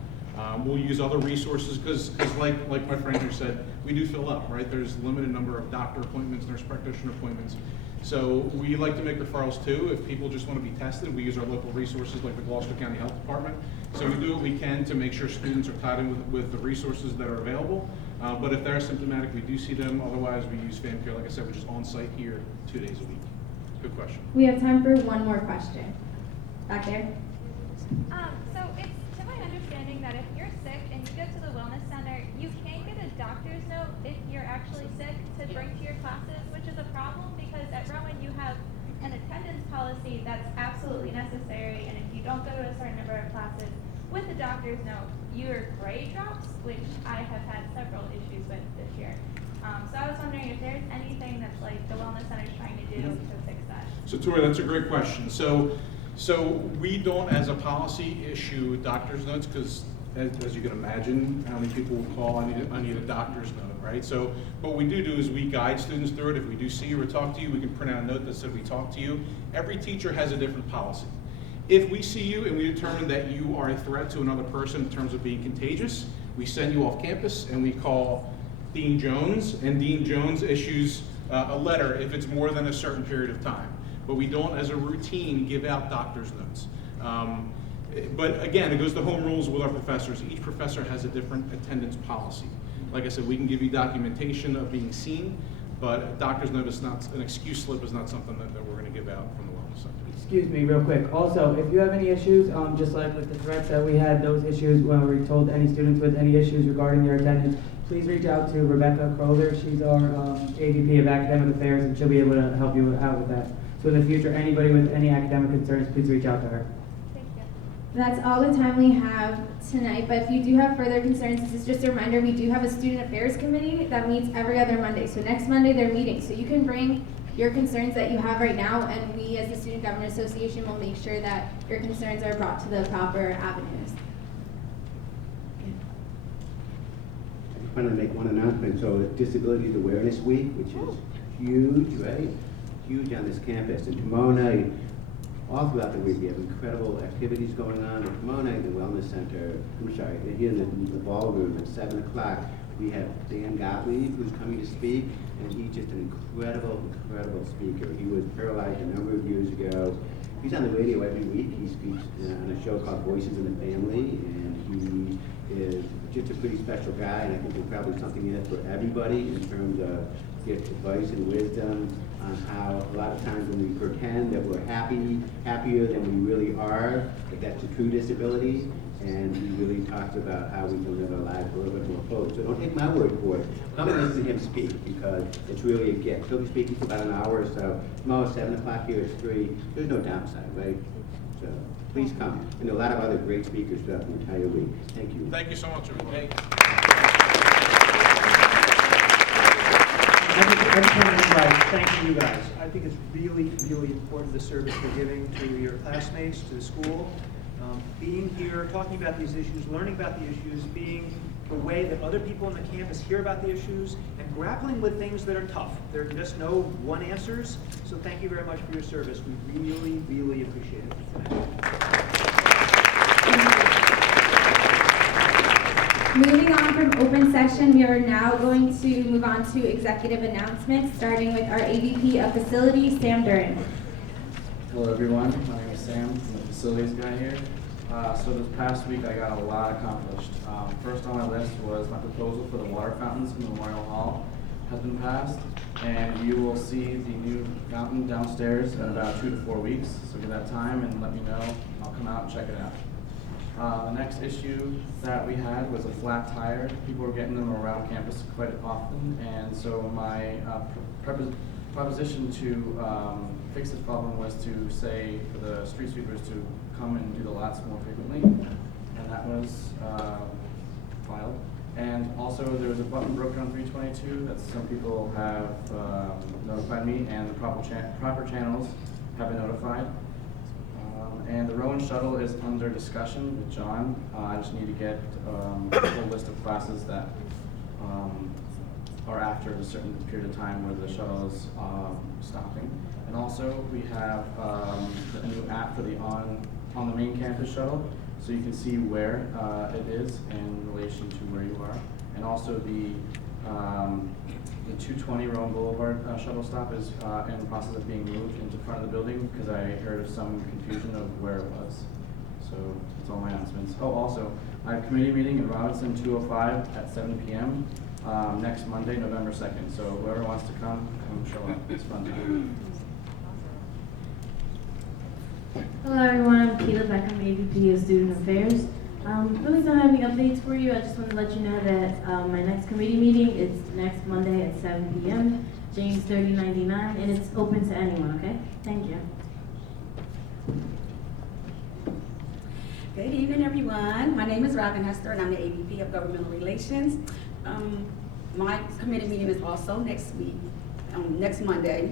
We'll use other resources because like my friend here said, we do fill up, right? There's a limited number of doctor appointments, nurse practitioner appointments. So we like to make referrals too. If people just want to be tested, we use our local resources like the Gloucester County Health Department. So we do what we can to make sure students are tied in with the resources that are available. But if they're symptomatic, we do see them. Otherwise, we use Fan Care, like I said, which is on site here 2 days a week. Good question. We have time for one more question. Back there. So it's to my understanding that if you're sick and you go to the wellness center, you can't get a doctor's note if you're actually sick to bring to your classes, which is a problem because at Rowan you have an attendance policy that's absolutely necessary, and if you don't go to a certain number of classes with a doctor's note, your grade drops, which I have had several issues with this year. So I was wondering if there's anything that's like the wellness center is trying to do to fix that. So Tori, that's a great question. So we don't, as a policy, issue doctor's notes because as you can imagine, how many people will call, I need a doctor's note, right? So what we do is we guide students through it. If we do see you or talk to you, we can print out a note that said we talked to you. Every teacher has a different policy. If we see you and we determine that you are a threat to another person in terms of being contagious, we send you off campus and we call Dean Jones, and Dean Jones issues a letter if it's more than a certain period of time. But we don't, as a routine, give out doctor's notes. But again, it goes to home rules with our professors. Each professor has a different attendance policy. Like I said, we can give you documentation of being seen, but a doctor's note is not, an excuse slip is not something that we're going to give out from the Wellness Center. Excuse me, real quick. Also, if you have any issues, just like with the threats that we had, those issues when we told any students with any issues regarding their attendance, please reach out to Rebecca Kroger. She's our AVP of Academic Affairs, and she'll be able to help you out with that. So in the future, anybody with any academic concerns, please reach out to her. That's all the time we have tonight, but if you do have further concerns, this is just a reminder, we do have a student affairs committee that meets every other Monday. So next Monday they're meeting, so you can bring your concerns that you have right now, and we as the Student Government Association will make sure that your concerns are brought to the proper avenues. I just want to make one announcement. So Disabilities Awareness Week, which is huge, right? Huge on this campus. And tomorrow night, all throughout the week, we have incredible activities going on. And tomorrow night, the Wellness Center, here in the ballroom at 7 o'clock, we have Dan Gottlieb, who's coming to speak, and he's just an incredible speaker. He was paralyzed a number of years ago. He's on the radio every week. He speaks on a show called Voices in the Family, and he is just a pretty special guy, and I think there's probably something in it for everybody in terms of get advice and wisdom on how a lot of times when we pretend that we're happier than we really are, that that's a true disability. And he really talks about how we can live our lives a little bit more fully. So don't take my word for it. Come and listen to him speak, because it's really a gift. He'll be speaking for about an hour or so. Tomorrow, 7 o'clock here, it's 3. There's no downside, right? So please come. And there are a lot of other great speakers throughout the entire week. Thank you. Thank you so much, everybody. I just want to end by thanking you guys. I think it's really important, the service you're giving to your classmates, to the school. Being here, talking about these issues, learning about the issues, being the way that other people on the campus hear about the issues, and grappling with things that are tough. There are just no one answers, so thank you very much for your service. We really appreciate it. Moving on from open session, we are now going to move on to executive announcements, starting with our AVP of Facilities, Sam Duran. Hello everyone, my name is Sam, I'm the facilities guy here. So this past week I got a lot accomplished. First on my list was my proposal for the water fountains in Memorial Hall has been passed, and you will see the new fountain downstairs in about 2 to 4 weeks. So give that time and let me know. I'll come out and check it out. The next issue that we had was a flat tire. People were getting them around campus quite often, and so my proposition to fix this problem was to say for the street sweepers to come and do the lots more frequently, and that was filed. And also there was a button broken on 322 that some people have notified me, and the proper channels have been notified. And the Rowan shuttle is under discussion with John. I just need to get a whole list of classes that are after a certain period of time where the shuttle is stopping. And also we have a new app for the on the main campus shuttle, so you can see where it is in relation to where you are. And also the 220 Rowan Boulevard shuttle stop is in the process of being moved into front of the building because I heard of some confusion of where it was. So that's all my announcements. Oh, also, I have a committee meeting in Robinson 205 at 7 p.m. Next Monday, November 2nd. So whoever wants to come show up. It's fun to do. Hello everyone, I'm Keila Beck, I'm AVP of Student Affairs. Really don't have any updates for you. I just want to let you know that my next committee meeting is next Monday at 7 p.m., James 3099, and it's open to anyone, okay? Thank you. Good evening, everyone. My name is Robin Hester, and I'm the AVP of Governmental Relations. My committee meeting is also next week, next Monday.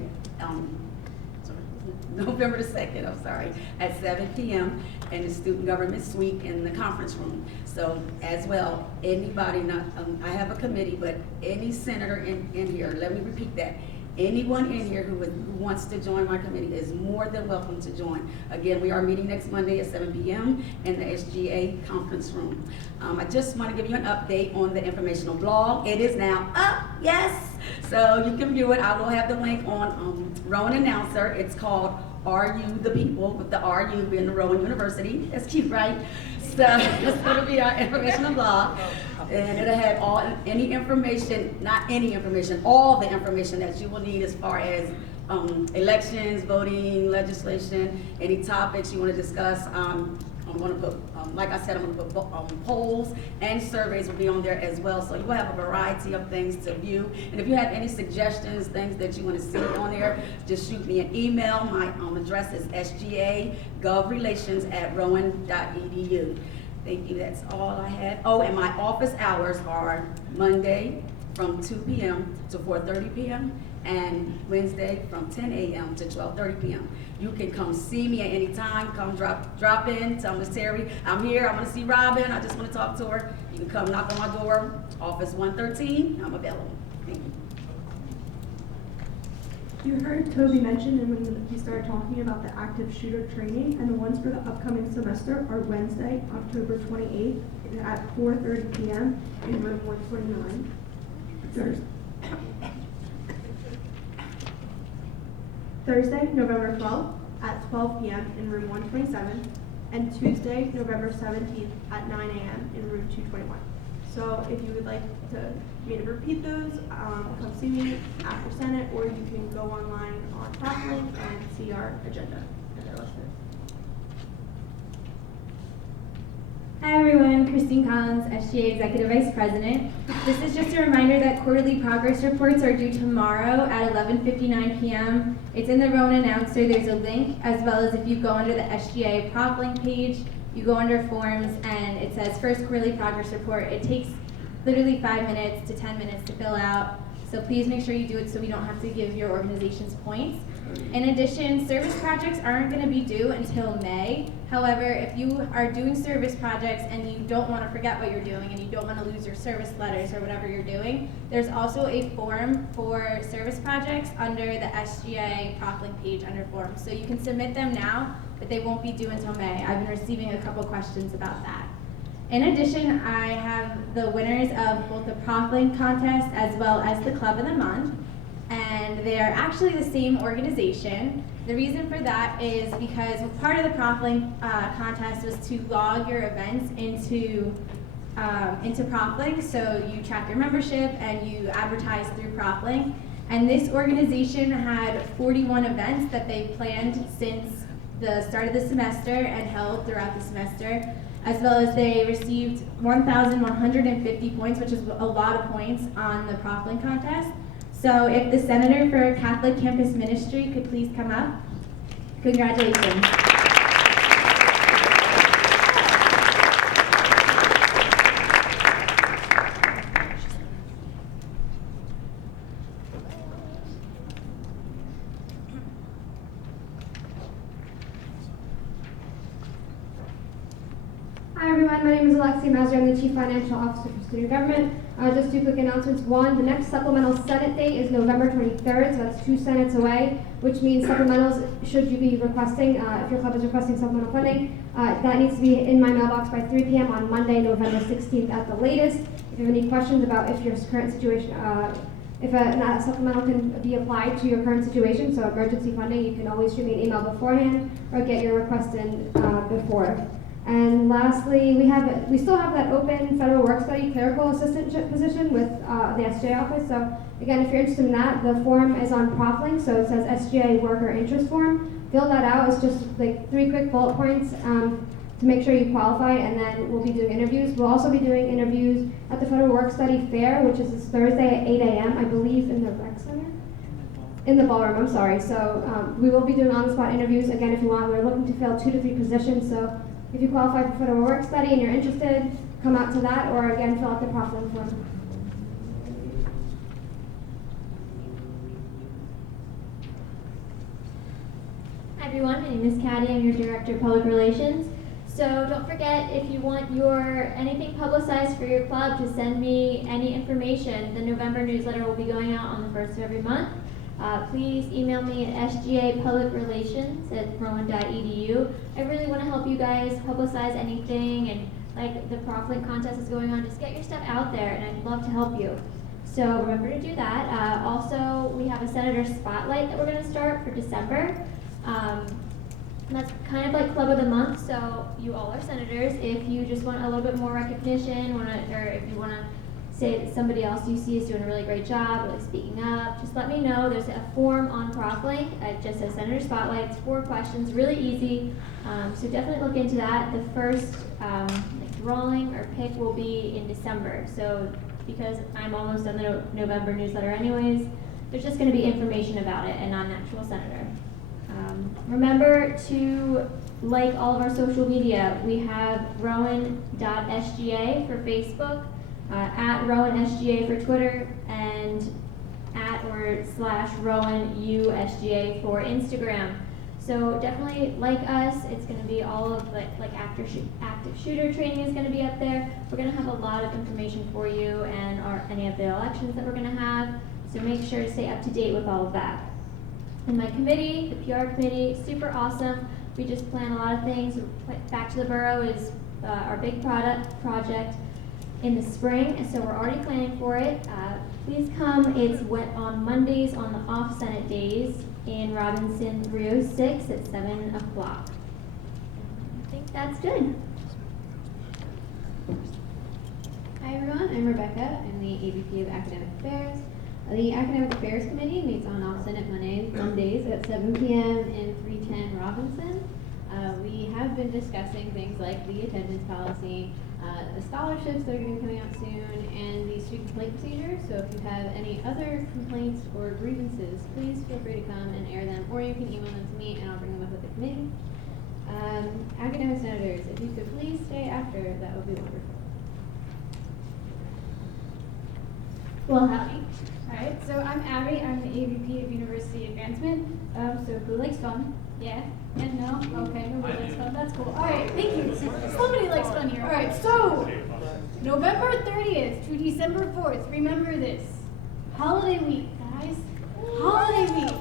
November the 2nd, I'm sorry, at 7 p.m. in the Student Government Suite in the conference room. So as well, anybody not, I have a committee, but any senator in here, let me repeat that. Anyone in here who wants to join my committee is more than welcome to join. Again, we are meeting next Monday at 7 p.m. in the SGA conference room. I just want to give you an update on the informational blog. It is now up, yes. So you can view it. I will have the link on Rowan Announcer. It's called Are You the People, with the RU being the Rowan University. That's cute, right? So it's going to be our informational blog. And it'll have any information, not any information, all the information that you will need as far as elections, voting, legislation, any topics you want to discuss. I'm going to put, like I said, I'm going to put polls and surveys will be on there as well. So you will have a variety of things to view. And if you have any suggestions, things that you want to see on there, just shoot me an email. My address is sgagovrelations@rowan.edu. Thank you, that's all I have. Oh, and my office hours are Monday from 2 p.m. to 4:30 p.m. and Wednesday from 10 a.m. to 12:30 p.m. You can come see me at any time. Come drop in, tell Miss Terry, I'm here, I want to see Robin, I just want to talk to her. You can come knock on my door, office 113, I'm available. Thank you. You heard Toby mention and when he started talking about the active shooter training, and the ones for the upcoming semester are Wednesday, October 28th at 4:30 p.m. in room 129. Thursday, November 12th at 12 p.m. in room 127, and Tuesday, November 17th at 9 a.m. in room 221. So if you would like me to repeat those, come see me after Senate, or you can go online on PropLink and see our agenda and they're listed. Hi everyone, Christine Collins, SGA Executive Vice President. This is just a reminder that quarterly progress reports are due tomorrow at 11:59 p.m. It's in the Rowan Announcer. There's a link, as well as if you go under the SGA PropLink page, you go under forms and it says first quarterly progress report. It takes literally 5 minutes to 10 minutes to fill out. So please make sure you do it so we don't have to give your organizations points. In addition, service projects aren't going to be due until May. However, if you are doing service projects and you don't want to forget what you're doing and you don't want to lose your service letters or whatever you're doing, there's also a form for service projects under the SGA PropLink page under forms. So you can submit them now, but they won't be due until May. I've been receiving a couple questions about that. In addition, I have the winners of both the PropLink contest as well as the Club of the Month, and they are actually the same organization. The reason for that is because part of the PropLink contest was to log your events into PropLink, so you track your membership and you advertise through PropLink. And this organization had 41 events that they planned since the start of the semester and held throughout the semester, as well as they received 1,150 points, which is a lot of points on the PropLink contest. So if the Senator for Catholic Campus Ministry could please come up. Congratulations. Hi everyone, my name is Alexia Mazur. I'm the Chief Financial Officer for Student Government. Just two quick announcements. One, the next supplemental Senate date is November 23rd, so that's 2 Senates away, which means supplementals, should you be requesting, if your club is requesting supplemental funding, that needs to be in my mailbox by 3 p.m. on Monday, November 16th at the latest. If you have any questions about if your current situation, if a supplemental can be applied to your current situation, so emergency funding, you can always shoot me an email beforehand or get your request in before. And lastly, we still have that open federal work study clerical assistant position with the SGA office. So again, if you're interested in that, the form is on PropLink, so it says SGA worker interest form. Fill that out. It's just like 3 quick bullet points to make sure you qualify, and then we'll be doing interviews. We'll also be doing interviews at the Federal Work Study Fair, which is this Thursday at 8 a.m., I believe, in the rec center. In the ballroom, I'm sorry. So we will be doing on-the-spot interviews. Again, if you want, we're looking to fill 2 to 3 positions. So if you qualify for federal work study and you're interested, come out to that, or again, fill out the PropLink form. Hi everyone, my name is Caddy. I'm your Director of Public Relations. So don't forget, if you want anything publicized for your club, to send me any information. The November newsletter will be going out on the 1st of every month. Please email me at sgapublicrelations@rowan.edu. I really want to help you guys publicize anything, and like the Proflink contest is going on, just get your stuff out there, and I'd love to help you. So remember to do that. Also, we have a Senator Spotlight that we're going to start for December. That's kind of like Club of the Month, so you all are senators. If you just want a little bit more recognition, or if you want to say that somebody else you see is doing a really great job, or like speaking up, just let me know. There's a form on Proflink. It just says Senator Spotlight. It's 4 questions, really easy. So definitely look into that. The first drawing or pick will be in December. So because I'm almost done the November newsletter anyways, there's just going to be information about it and not an actual senator. Remember to like all of our social media. We have Rowan.SGA for Facebook, at RowanSGA for Twitter, and @/RowanUSGA for Instagram. So definitely like us. It's going to be all of like active shooter training is going to be up there. We're going to have a lot of information for you and any of the elections that we're going to have. So make sure to stay up to date with all of that. And my committee, the PR committee, super awesome. We just plan a lot of things. Back to the Borough is our big project in the spring, and so we're already planning for it. Please come. It's on Mondays on the off Senate days in Robinson 306 at 7 o'clock. I think that's good. Hi everyone, I'm Rebecca. I'm the AVP of Academic Affairs. The Academic Affairs Committee meets on off-Senate Mondays at 7 p.m. in 310 Robinson. We have been discussing things like the attendance policy, the scholarships that are going to be coming out soon, and the student complaint procedure. So if you have any other complaints or grievances, please feel free to come and air them, or you can email them to me and I'll bring them up with the committee. Academic senators, if you could please stay after, that would be wonderful. Well, howdy. Alright, so I'm Abby. I'm the AVP of University Advancement. So who likes fun? Yeah? And no? Okay, nobody likes fun. That's cool. Alright, thank you. Somebody likes fun here. Alright, so November 30th to December 4th. Remember this. Holiday week, guys. Holiday week.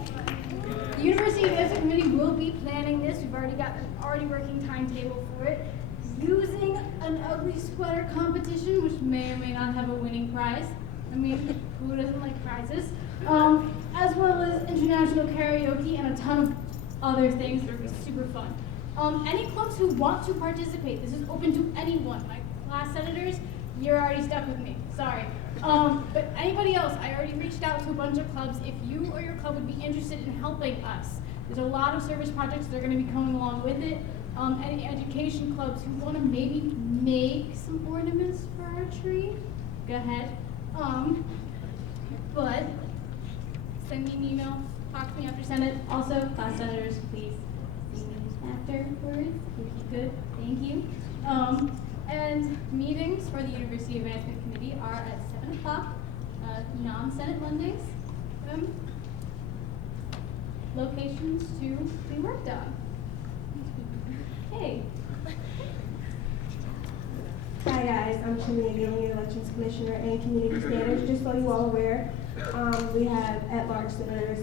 The University Advancement Committee will be planning this. We've already got an working timetable for it. Using an ugly sweater competition, which may or may not have a winning prize. I mean, who doesn't like prizes? As well as international karaoke and a ton of other things that are going to be super fun. Any clubs who want to participate, this is open to anyone. My class senators, you're already stuck with me. Sorry. But anybody else, I already reached out to a bunch of clubs. If you or your club would be interested in helping us, there's a lot of service projects that are going to be coming along with it. Any education clubs who want to maybe make some ornaments for our tree, go ahead. But send me an email, talk to me after Senate. Also, class senators, please see me afterwards if you could. Thank you. And meetings for the University Advancement Committee are at 7 o'clock, non-Senate Mondays. Locations to be worked on. Hey. Hi guys, I'm Shimmy, the only elections commissioner and community standards. Just so you all aware, we have at-large senators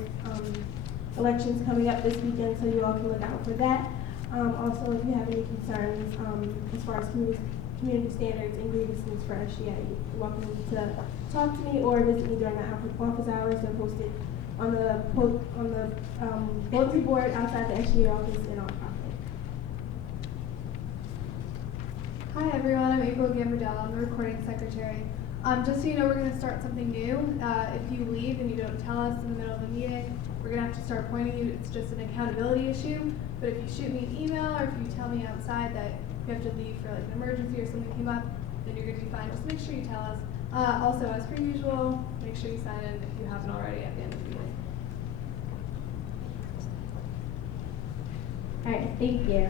elections coming up this weekend, so you all can look out for that. Also, if you have any concerns as far as community standards and grievances for SGA, you're welcome to talk to me or visit me during my office hours. They're posted on the bulletin board outside the SGA office and on Proflink. Hi everyone, I'm April Gambardella. I'm the recording secretary. Just so you know, we're going to start something new. If you leave and you don't tell us in the middle of the meeting, we're going to have to start pointing you. It's just an accountability issue. But if you shoot me an email or if you tell me outside that you have to leave for like an emergency or something came up, then you're going to be fine. Just make sure you tell us. Also, as per usual, make sure you sign in if you haven't already at the end of the meeting. All right, thank you.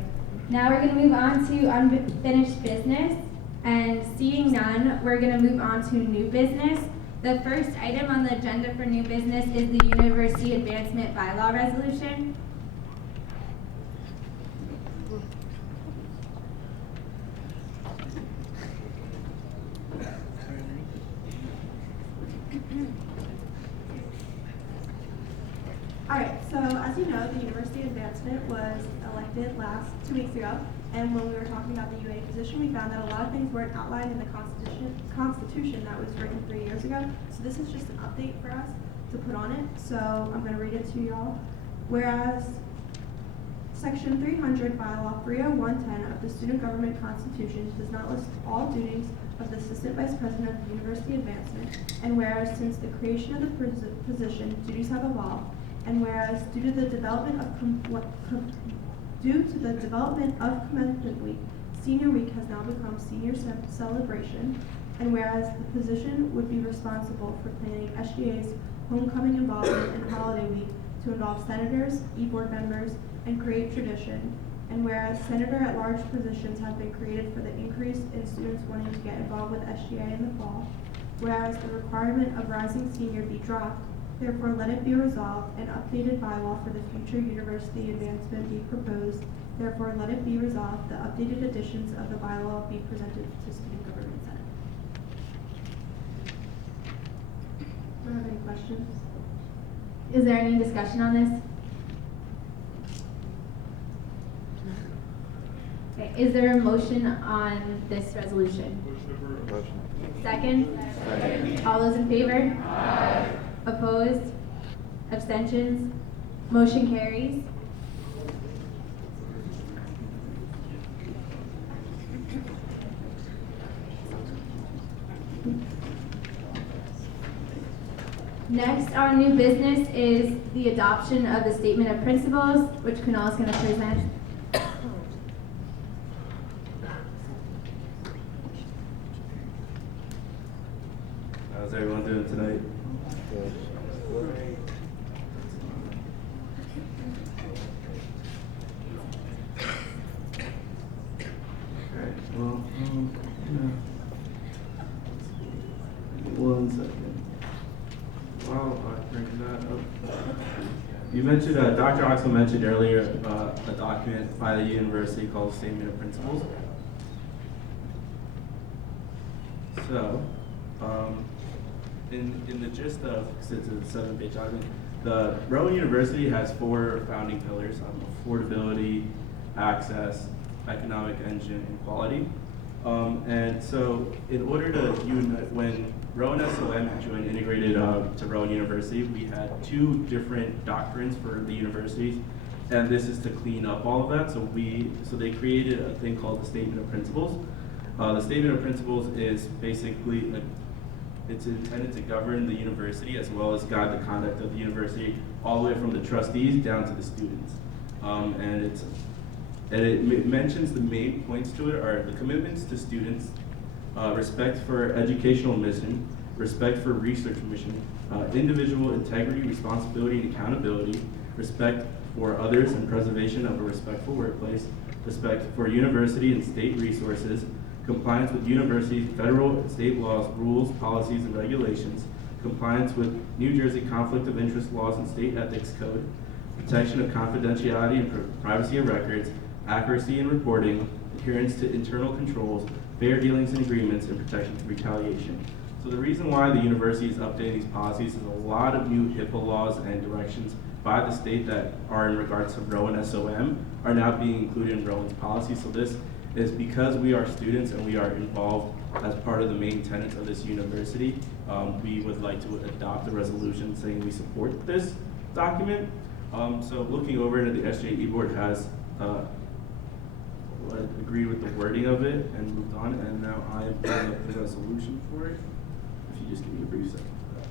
Now we're going to move on to unfinished business, and seeing none, we're going to move on to new business. The first item on the agenda for new business is the University Advancement Bylaw Resolution. So as you know, the University Advancement was elected 2 weeks ago, and when we were talking about the UA position, we found that a lot of things weren't outlined in the Constitution that was written 3 years ago. So this is just an update for us to put on it. So I'm going to read it to y'all. Whereas Section 300, Bylaw 30110 of the Student Government Constitution does not list all duties of the Assistant Vice President of the University Advancement, and whereas since the creation of the position, duties have evolved, and whereas due to the development of Commencement Week, Senior Week has now become Senior Celebration, and whereas the position would be responsible for planning SGA's homecoming involvement and holiday week to involve senators, e-board members, and create tradition, and whereas senator-at-large positions have been created for the increase in students wanting to get involved with SGA in the fall, whereas the requirement of rising senior be dropped, therefore let it be resolved an updated bylaw for the future university advancement be proposed, therefore let it be resolved the updated editions of the bylaw be presented to Student Government Senate. Do you have any questions? Is there any discussion on this? Okay, is there a motion on this resolution? Motion. Second? All those in favor? Aye. Opposed? Abstentions? Motion carries. Next, our new business is the adoption of the statement of principles, which Kunal is going to present. How's everyone doing tonight? Okay, well, one second. While I bring that up. You mentioned, Dr. Oxel mentioned earlier a document by the university called Statement of Principles. So, in the gist of, since it's a 7-page document, the Rowan University has 4 founding pillars: affordability, access, economic engine, and quality. And so, in order to unite, when Rowan SOM joined integrated to Rowan University, we had 2 different doctrines for the universities, and this is to clean up all of that. So they created a thing called the Statement of Principles. The Statement of Principles is basically it's intended to govern the university as well as guide the conduct of the university, all the way from the trustees down to the students. And it mentions the main points to it are the commitments to students, respect for educational mission, respect for research mission, individual integrity, responsibility, and accountability, respect for others and preservation of a respectful workplace, respect for university and state resources, compliance with university, federal and state laws, rules, policies, and regulations, compliance with New Jersey conflict of interest laws and state ethics code, protection of confidentiality and privacy of records, accuracy in reporting, adherence to internal controls, fair dealings and agreements, and protection from retaliation. So the reason why the university is updating these policies is a lot of new HIPAA laws and directions by the state that are in regards to Rowan SOM are now being included in Rowan's policy. So this is because we are students and we are involved as part of the main tenets of this university. We would like to adopt a resolution saying we support this document. So looking over it, the SGA board has agreed with the wording of it and moved on, and now I am putting up the resolution for it. If you just give me a brief second for that.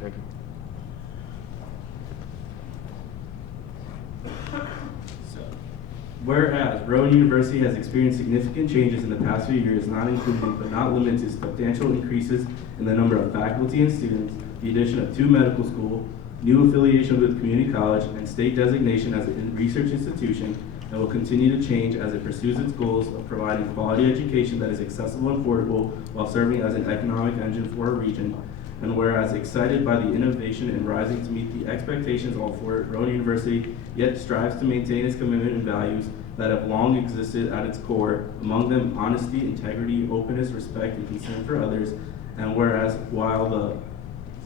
Thank you. Whereas Rowan University has experienced significant changes in the past few years, not including but not limited to substantial increases in the number of faculty and students, the addition of 2 medical schools, new affiliation with community college, and state designation as a research institution, and will continue to change as it pursues its goals of providing quality education that is accessible and affordable while serving as an economic engine for our region. and whereas excited by the innovation and rising to meet the expectations all for it, Rowan University yet strives to maintain its commitment and values that have long existed at its core, among them honesty, integrity, openness, respect, and concern for others. And whereas while the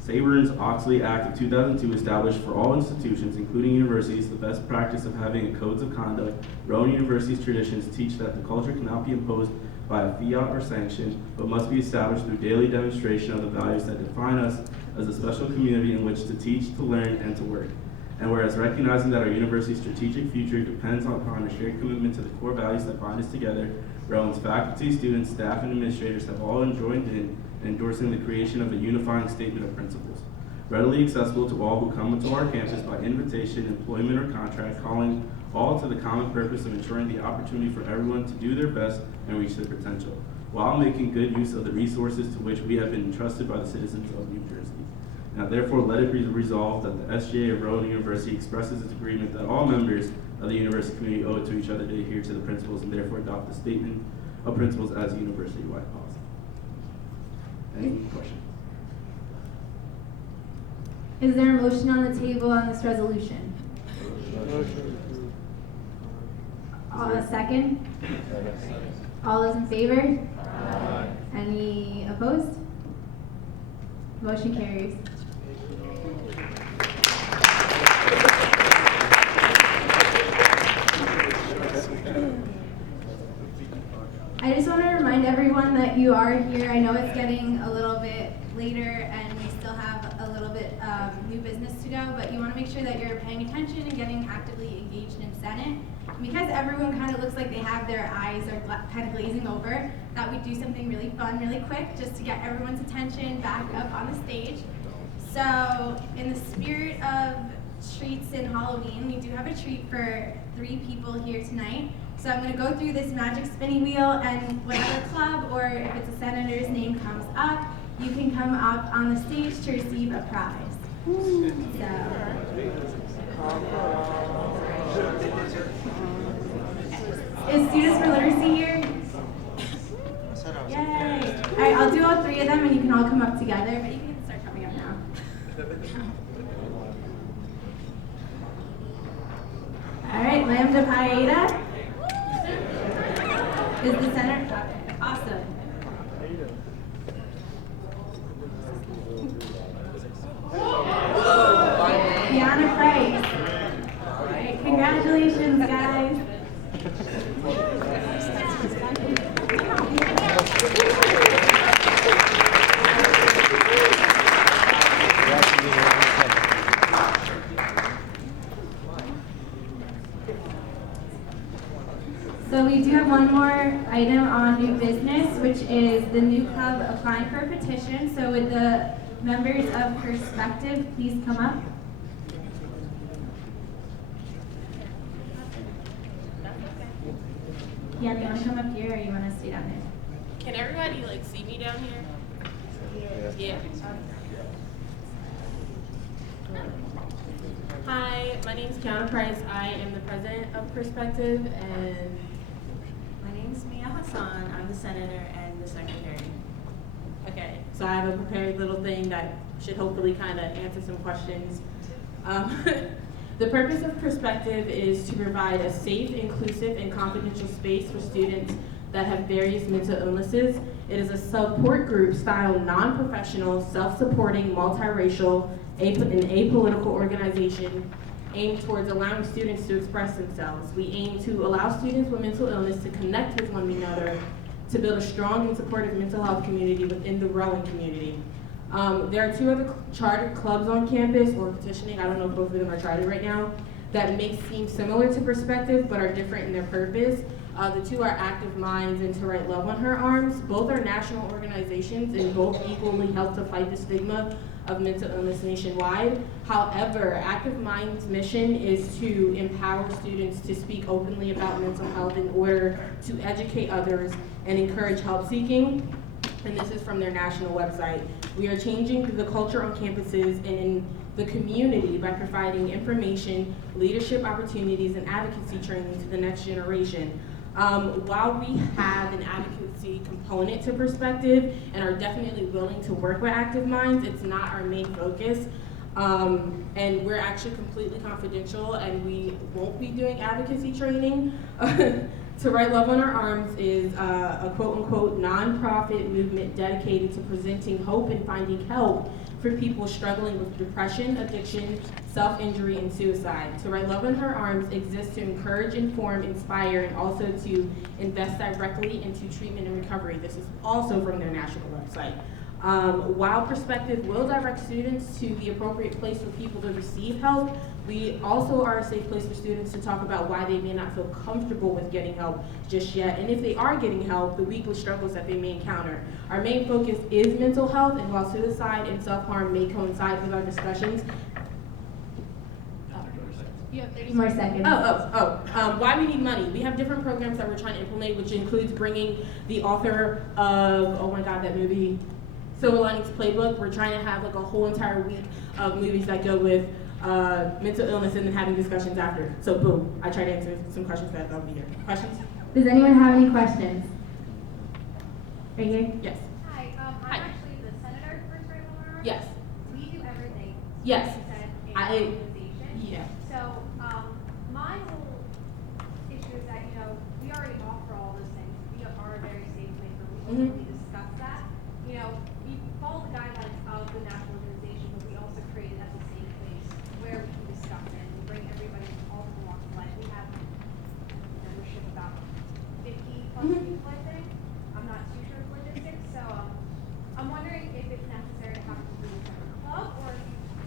Saberns-Oxley Act of 2002 established for all institutions, including universities, the best practice of having a codes of conduct, Rowan University's traditions teach that the culture cannot be imposed by a fiat or sanction, but must be established through daily demonstration of the values that define us as a special community in which to teach, to learn, and to work. And whereas recognizing that our university's strategic future depends upon a shared commitment to the core values that bind us together, Rowan's faculty, students, staff, and administrators have all joined in endorsing the creation of a unifying statement of principles, readily accessible to all who come into our campus by invitation, employment, or contract, calling all to the common purpose of ensuring the opportunity for everyone to do their best and reach their potential, while making good use of the resources to which we have been entrusted by the citizens of New Jersey. Now therefore let it be resolved that the SGA of Rowan University expresses its agreement that all members of the university community owe it to each other to adhere to the principles and therefore adopt the statement of principles as a university-wide policy. Any questions? Is there a motion on the table on this resolution? A second? All those in favor? Any opposed? Motion carries. I just want to remind everyone that you are here. I know it's getting a little bit later and we still have a little bit of new business to go, but you want to make sure that you're paying attention and getting actively engaged in Senate. And because everyone kind of looks like they have their eyes are kind of glazing over, that we do something really fun, really quick, just to get everyone's attention back up on the stage. So in the spirit of treats and Halloween, we do have a treat for 3 people here tonight. So I'm going to go through this magic spinning wheel, and whatever club or if it's a senator's name comes up, you can come up on the stage to receive a prize. Is Students for Literacy here? Yay! All right, I'll do all 3 of them, and you can all come up together, but you can start coming up now. All right, Lambda Pi Eta is the center. Awesome. Kiana Price. All right, congratulations, guys. So we do have one more item on new business, which is the new club applying for a petition. So would the members of Perspective please come up? Yeah, do you want to come up here or you want to stay down there? Can everybody like see me down here? Yeah. Hi, my name is Kiana Price. I am the president of Perspective, and my name is Mia Hassan. I'm the senator and the secretary. Okay, so I have a prepared little thing that should hopefully kind of answer some questions. The purpose of Perspective is to provide a safe, inclusive, and confidential space for students that have various mental illnesses. It is a support group style, non-professional, self-supporting, multiracial, and apolitical organization aimed towards allowing students to express themselves. We aim to allow students with mental illness to connect with one another to build a strong and supportive mental health community within the Rowan community. There are 2 other chartered clubs on campus, or petitioning, I don't know if both of them are chartered right now, that may seem similar to Perspective but are different in their purpose. The 2 are Active Minds and To Write Love on Her Arms. Both are national organizations and both equally help to fight the stigma of mental illness nationwide. However, Active Minds' mission is to empower students to speak openly about mental health in order to educate others and encourage help seeking. And this is from their national website. We are changing the culture on campuses and in the community by providing information, leadership opportunities, and advocacy training to the next generation. While we have an advocacy advocacy component to Perspective and are definitely willing to work with Active Minds. It's not our main focus. And we're actually completely confidential, and we won't be doing advocacy training. To Write Love on Our Arms is a quote-unquote nonprofit movement dedicated to presenting hope and finding help for people struggling with depression, addiction, self-injury, and suicide. To Write Love on Her Arms exists to encourage, inform, inspire, and also to invest directly into treatment and recovery. This is also from their national website. While Perspective will direct students to the appropriate place for people to receive help, we also are a safe place for students to talk about why they may not feel comfortable with getting help just yet, and if they are getting help, the weekly struggles that they may encounter. Our main focus is mental health, and while suicide and self-harm may coincide with our discussions, You have 30 More seconds. why we need money. We have different programs that we're trying to implement, which includes bringing the author of, oh my God, that movie, Silver Linings Playbook. We're trying to have like a whole entire week of movies that go with mental illness and then having discussions after. So boom, I tried to answer some questions that will be here. Questions? Does anyone have any questions? Right here? Yes. Hi, I'm actually the senator for Write Love on Our Arms. Yes. We do everything. Yes. Like you said, in I- our organization. yeah. So, my whole issue is that, we already offer all those things. We are a very safe place where we Mhm. openly discuss that. We follow the guidelines of the national organization, but we also create it as a safe place where we can discuss it and bring everybody from all walks of life. We have membership about 50 plus people, I think. I'm not too sure of logistics, so I'm wondering if it's necessary to have a completely separate club, or if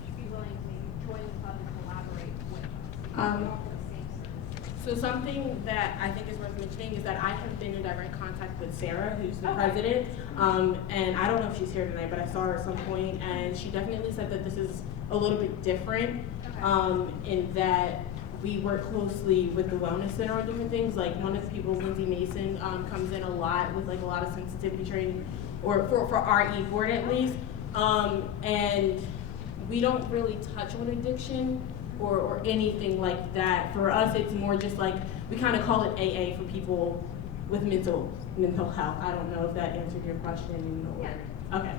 you'd be willing to maybe join the club and collaborate with us. Because we offer the same services. So something that I think is worth mentioning is that I have been in direct contact with Sarah, who's the Okay. president, and I don't know if she's here tonight, but I saw her at some point, and she definitely said that this is a little bit different, in that we work closely with the Wellness Center on different things. Like one of the people, Lindsay Mason, comes in a lot with like a lot of sensitivity training, or for our e-board at least, and we don't really touch on addiction or anything like that. For us, it's more just like, we kind of call it AA for people with mental health. I don't know if that answered your question. Or, Yeah. Okay.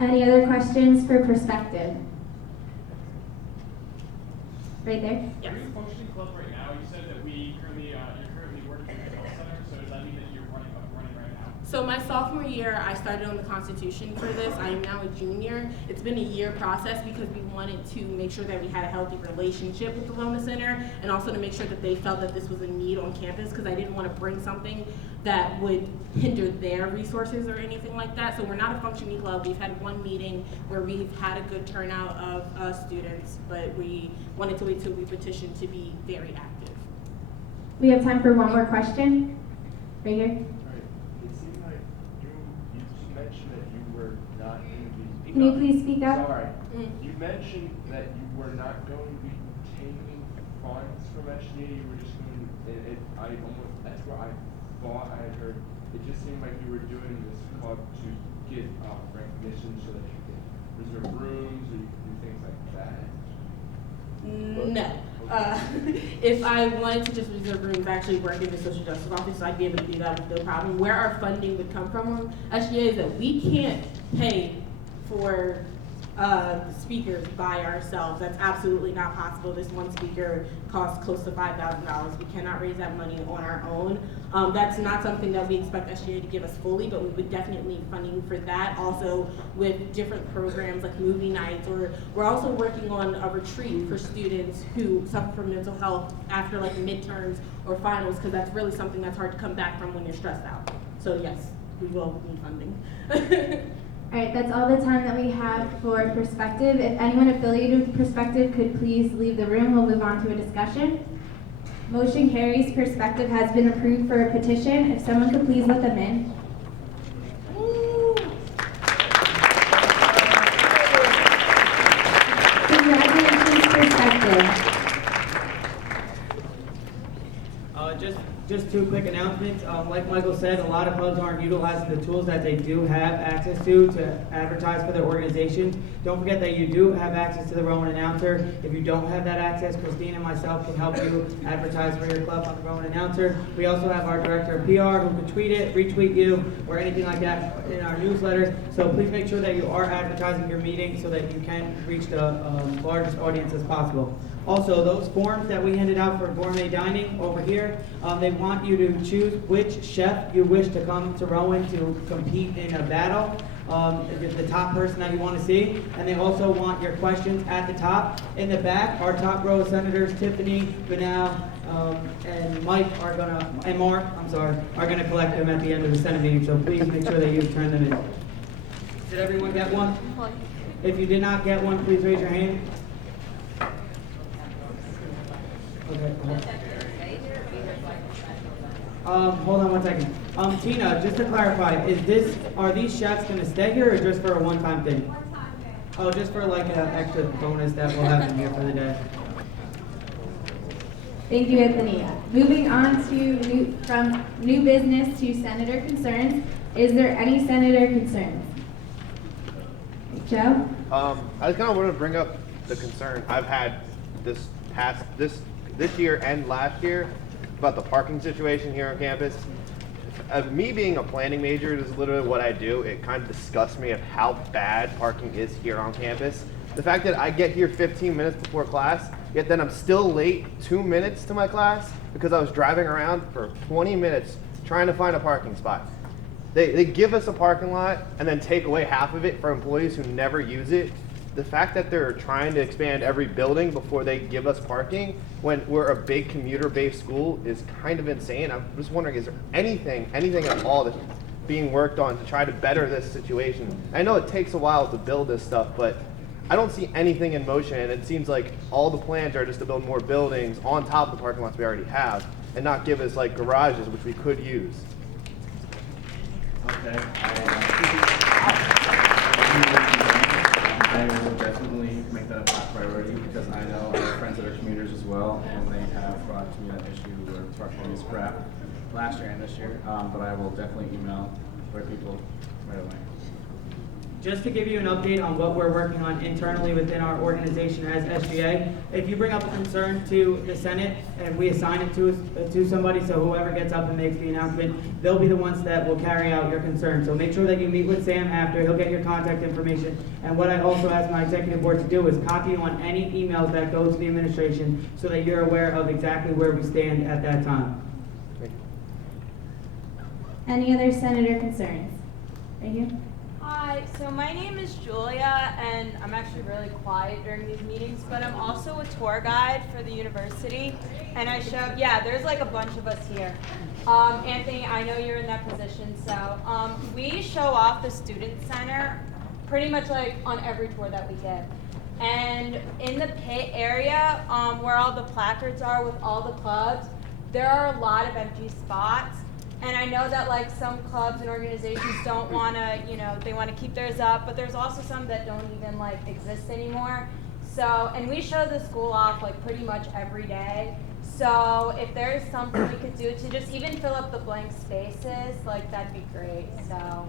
Any other questions for Perspective? Right there? Yes. Are you a functioning club right now? You said that you're currently working at the health center, so does that mean that you're running right now? So my sophomore year, I started on the Constitution for this. I am now a junior. It's been a year process because we wanted to make sure that we had a healthy relationship with the Wellness Center, and also to make sure that they felt that this was a need on campus, because I didn't want to bring something that would hinder their resources or anything like that. So we're not a functioning club. We've had one meeting where we've had a good turnout of students, but we wanted to wait till we petitioned to be very active. We have time for one more question. Right here? It seemed like you mentioned that you were not going to be. Can you please speak up? Sorry. You mentioned that you were not going to be taking funds from SGA. You were just going to. That's where I thought I had heard. It just seemed like you were doing this club to get recognition so that you could reserve rooms or you could do things like that. No. If I wanted to just reserve rooms, I actually work in the social justice office, so I'd be able to do that with no problem. Where our funding would come from on SGA is that we can't pay for speakers by ourselves. That's absolutely not possible. This one speaker costs close to $5,000. We cannot raise that money on our own. That's not something that we expect SGA to give us fully, but we would definitely need funding for that. Also with different programs like movie nights, or we're also working on a retreat for students who suffer from mental health after like midterms or finals, because that's really something that's hard to come back from when you're stressed out. So yes, we will need funding. All right, that's all the time that we have for Perspective. If anyone affiliated with Perspective could please leave the room, we'll move on to a discussion. Motion carries. Perspective has been approved for a petition. If someone could please let them in. Congratulations, Perspective. Just two quick announcements. Like Michael said, a lot of clubs aren't utilizing the tools that they do have access to advertise for their organization. Don't forget that you do have access to the Rowan Announcer. If you don't have that access, Christine and myself can help you advertise for your club on the Rowan Announcer. We also have our director of PR who can tweet it, retweet you, or anything like that in our newsletters. So please make sure that you are advertising your meeting so that you can reach the largest audience as possible. Also, those forms that we handed out for gourmet dining over here, they want you to choose which chef you wish to come to Rowan to compete in a battle. The top person that you want to see, and they also want your questions at the top. In the back, our top row senators Tiffany, Banal, and Mike are Mark, are gonna collect them at the end of the Senate meeting. So please make sure that you turn them in. Did everyone get one? If you did not get one, please raise your hand. Okay. Hold on one second. Tina, just to clarify, are these chefs going to stay here or just for a one-time thing? Oh, just for like an extra bonus that will happen here for the day. Thank you, Anthony. Moving on to from new business to senator concerns. Is there any senator concerns? Joe? I just kind of want to bring up the concern I've had this year and last year about the parking situation here on campus. Me being a planning major is literally what I do. It kind of disgusts me of how bad parking is here on campus. The fact that I get here 15 minutes before class, yet then I'm still late 2 minutes to my class because I was driving around for 20 minutes trying to find a parking spot. They give us a parking lot and then take away half of it for employees who never use it. The fact that they're trying to expand every building before they give us parking when we're a big commuter-based school is kind of insane. I'm just wondering, is there anything at all that's being worked on to try to better this situation? I know it takes a while to build this stuff, but I don't see anything in motion, and it seems like all the plans are just to build more buildings on top of the parking lots we already have and not give us like garages, which we could use. Okay. I will definitely make that a top priority because I know I have friends that are commuters as well, and they have brought to me that issue where parking is crap last year and this year. But I will definitely email our people right away. Just to give you an update on what we're working on internally within our organization as SGA, if you bring up a concern to the Senate and we assign it to somebody, so whoever gets up and makes the announcement, they'll be the ones that will carry out your concern. So make sure that you meet with Sam after. He'll get your contact information. And what I also ask my executive board to do is copy you on any emails that go to the administration so that you're aware of exactly where we stand at that time. Any other senator concerns? Right here. Hi, so my name is Julia, and I'm actually really quiet during these meetings, but I'm also a tour guide for the university, and there's like a bunch of us here. Anthony, I know you're in that position, so we show off the student center pretty much like on every tour that we get. And in the pit area, where all the placards are with all the clubs, there are a lot of empty spots. And I know that like some clubs and organizations don't want to, they want to keep theirs up, but there's also some that don't even like exist anymore. So, and we show the school off like pretty much every day. So if there's something we could do to just even fill up the blank spaces, like that'd be great, so.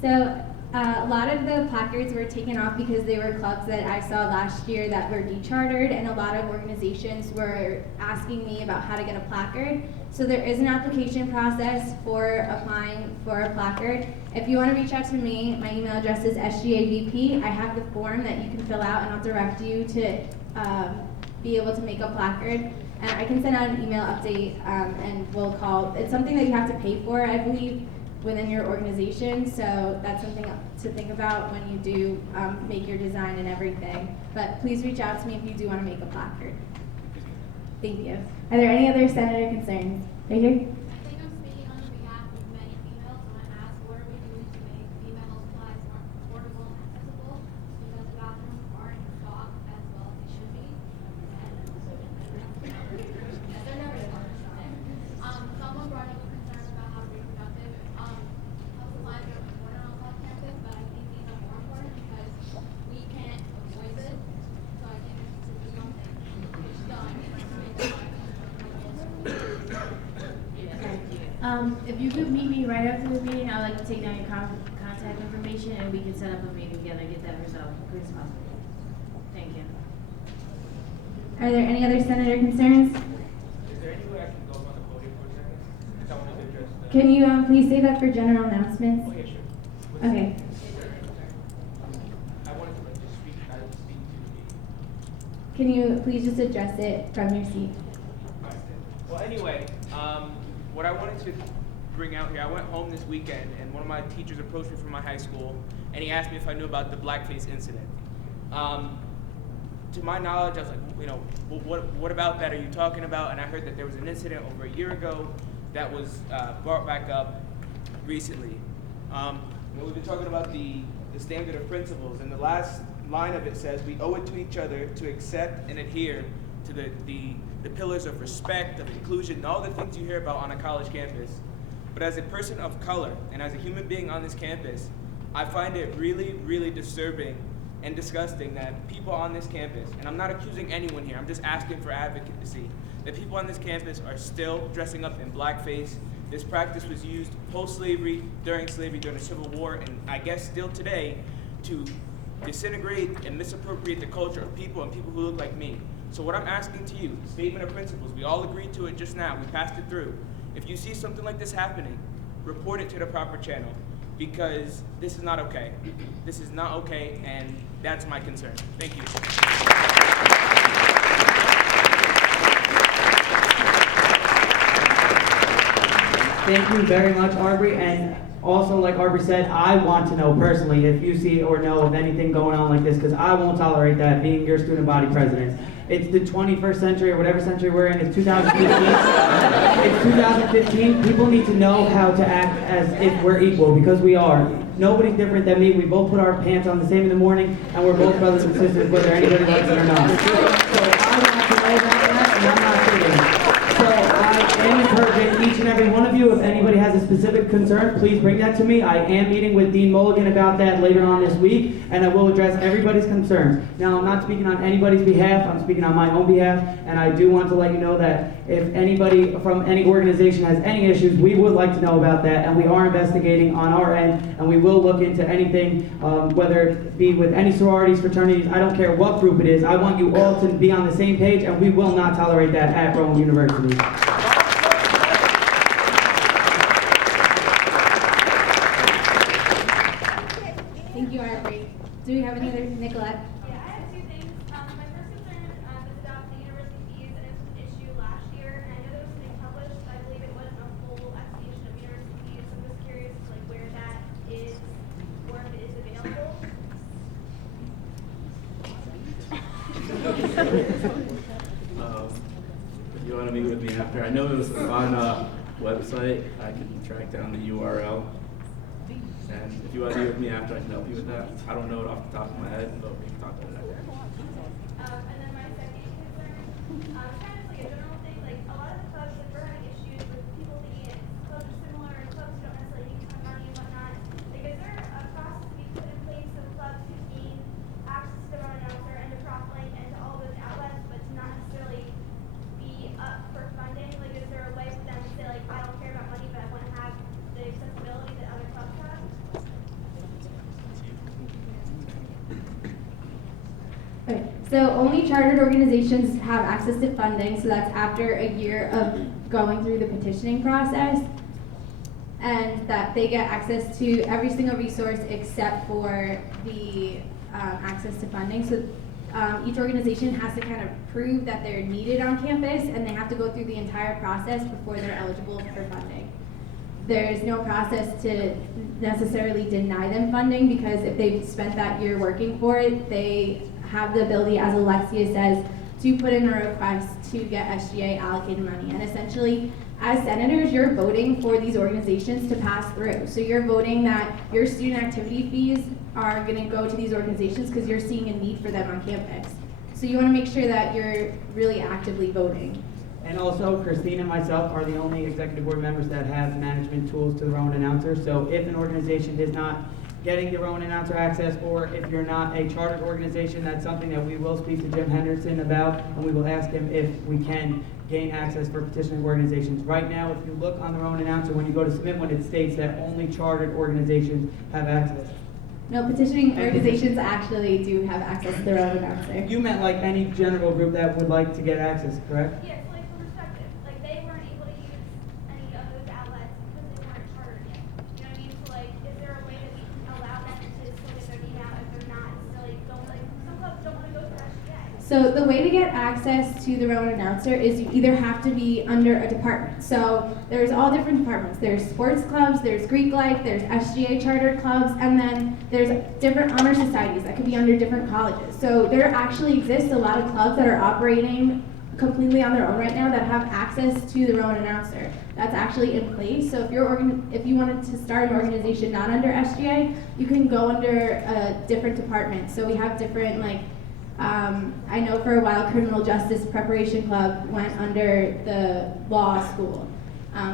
So a lot of the placards were taken off because they were clubs that I saw last year that were dechartered, and a lot of organizations were asking me about how to get a placard. So there is an application process for applying for a placard. If you want to reach out to me, my email address is SGAVP. I have the form that you can fill out, and I'll direct you to be able to make a placard. And I can send out an email update, and we'll call. It's something that you have to pay for, I believe, within your organization. So that's something to think about when you do make your design and everything. But please reach out to me if you do want to make a placard. Thank you. Are there any other senator concerns? Right here? I think I'm speaking on behalf of many females when I ask what are we doing to make female health supplies more affordable and accessible because the bathrooms aren't in stock as well as they should be. Someone brought up a concern about how reproductive health supplies are important on campus, but I think these are more important because we can't avoid this. So I think there needs to be something done to make it more accessible. If you could meet me right after the meeting, I'd like to take down your contact information and we can set up a meeting together and get that resolved as quick as possible. Thank you. Are there any other senator concerns? Is there any way I can go on the podium for a second? Because I wanted to address the... Can you please save that for general announcements? Oh, yeah, sure. Okay. I wanted to like just speak to the... Can you please just address it from your seat? Well, anyway, what I wanted to bring out here, I went home this weekend and one of my teachers approached me from my high school and he asked me if I knew about the blackface incident. To my knowledge, I was like, you know, what about that are you talking about? And I heard that there was an incident over a year ago that was brought back up recently. We've been talking about the standard of principles, and the last line of it says, we owe it to each other to accept and adhere to the pillars of respect, of inclusion, and all the things you hear about on a college campus. But as a person of color and as a human being on this campus, I find it really, really disturbing and disgusting that people on this campus, and I'm not accusing anyone here, I'm just asking for advocacy, that people on this campus are still dressing up in blackface. This practice was used post-slavery, during slavery, during the Civil War, and I guess still today, to disintegrate and misappropriate the culture of people and people who look like me. So what I'm asking to you, statement of principles, we all agreed to it just now, we passed it through. If you see something like this happening, report it to the proper channel, because this is not okay. This is not okay, and that's my concern. Thank you. Thank you very much, Arbery, and also, like Arbery said, I want to know personally if you see or know of anything going on like this, because I won't tolerate that being your student body president. It's the 21st century, or whatever century we're in, it's 2015. It's 2015, people need to know how to act as if we're equal, because we are. Nobody's different than me, we both put our pants on the same in the morning, and we're both brothers and sisters, whether anybody likes it or not. So I want to know that, and I'm not kidding. So I am encouraging each and every one of you, if anybody has a specific concern, please bring that to me. I am meeting with Dean Mulligan about that later on this week, and I will address everybody's concerns. Now, I'm not speaking on anybody's behalf, I'm speaking on my own behalf, and I do want to let you know that if anybody from any organization has any issues, we would like to know about that, and we are investigating on our end, and we will look into anything, whether it be with any sororities, fraternities, I don't care what group it is. I want you all to be on the same page, and we will not tolerate that at Rowan University. Thank you, Arbery. Do we have any other, Nicolette? Yeah, I have two things. My first concern is about the university fees, and it was an issue last year, and I know that was something published, but I believe it wasn't a full explanation of university fees, so I'm just curious like where that is, or if it is available. If you want to meet with me after, I know it was on a website, I can track down the URL. And if you want to meet with me after, I can help you with that. I don't know it off the top of my head, but we can talk about it after. And then my second concern, kind of like a general thing, like a lot of the clubs, like we're having issues with people thinking clubs are similar, and clubs don't necessarily need to have money and whatnot. Like, is there a process to be put in place so clubs can gain access to their own announcer and to PropLink and to all those outlets, but to not necessarily be up for funding? Like, is there a way for them to say, like, I don't care about money, but I want to have the accessibility that other clubs have? Okay, so only chartered organizations have access to funding, so that's after a year of going through the petitioning process, and that they get access to every single resource except for the access to funding. So each organization has to kind of prove that they're needed on campus, and they have to go through the entire process before they're eligible for funding. There's no process to necessarily deny them funding, because if they've spent that year working for it, they have the ability, as Alexia says, to put in a request to get SGA allocated money. And essentially, as senators, you're voting for these organizations to pass through. So you're voting that your student activity fees are going to go to these organizations because you're seeing a need for them on campus. So you want to make sure that you're really actively voting. And also, Christine and myself are the only executive board members that have management tools to the Rowan announcer. So if an organization does not getting the Rowan announcer access, or if you're not a chartered organization, that's something that we will speak to Jim Henderson about, and we will ask him if we can gain access for petitioning organizations. Right now, if you look on the Rowan announcer, when you go to submit one, it states that only chartered organizations have access. No, petitioning organizations actually do have access to their own announcer. You meant like any general group that would like to get access, correct? Yes, like for perspective, like they weren't able to use any of those outlets because they weren't chartered yet. You know what I mean? So like, is there a way that we can allow them to still get their name out if they're not still like don't like some clubs don't want to go to SGA? So the way to get access to the Rowan announcer is you either have to be under a department. So there's all different departments. There's sports clubs, there's Greek life, there's SGA chartered clubs, and then there's different honor societies that could be under different colleges. So there actually exists a lot of clubs that are operating completely on their own right now that have access to the Rowan announcer. That's actually in place. So if you wanted to start an organization not under SGA, you can go under a different department. So we have different I know for a while Criminal Justice Preparation Club went under the law school.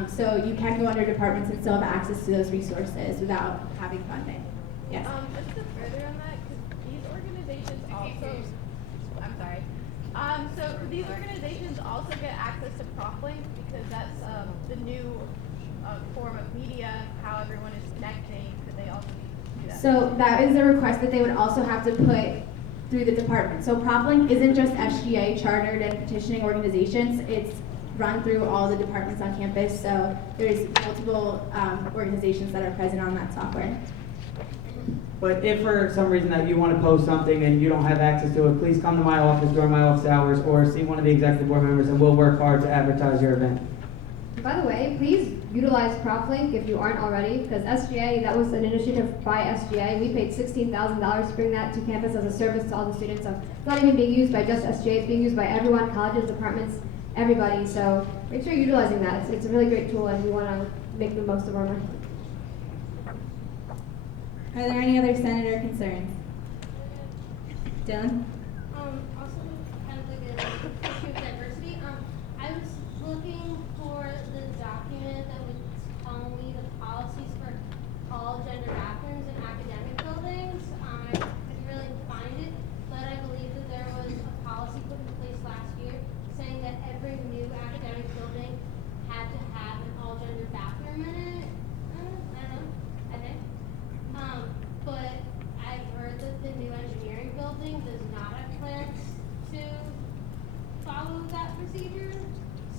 So you can go under departments and still have access to those resources without having funding. Yes. Just to further on that, because these organizations also, I'm sorry. So these organizations also get access to ProfLink because that's the new form of media, how everyone is connecting. Could they also do that? So that is a request that they would also have to put through the department. So ProfLink isn't just SGA chartered and petitioning organizations. It's run through all the departments on campus. So there's multiple organizations that are present on that software. But if for some reason that you want to post something and you don't have access to it, please come to my office during my office hours or see one of the executive board members, and we'll work hard to advertise your event. By the way, please utilize ProfLink if you aren't already, because SGA, that was an initiative by SGA. We paid $16,000 to bring that to campus as a service to all the students. So it's not even being used by just SGA, it's being used by everyone, colleges, departments, everybody. So make sure you're utilizing that. It's a really great tool, and we want to make the most of our money. Are there any other senator concerns? Dylan? Also, kind of like an issue of diversity. I was looking for the document that would tell me the policies for all gender bathrooms in academic buildings. I couldn't really find it, but I believe that there was a policy put in place last year saying that every new academic building had to have an all gender bathroom in it. I think. But I've heard that the new engineering building does not have plans to follow that procedure.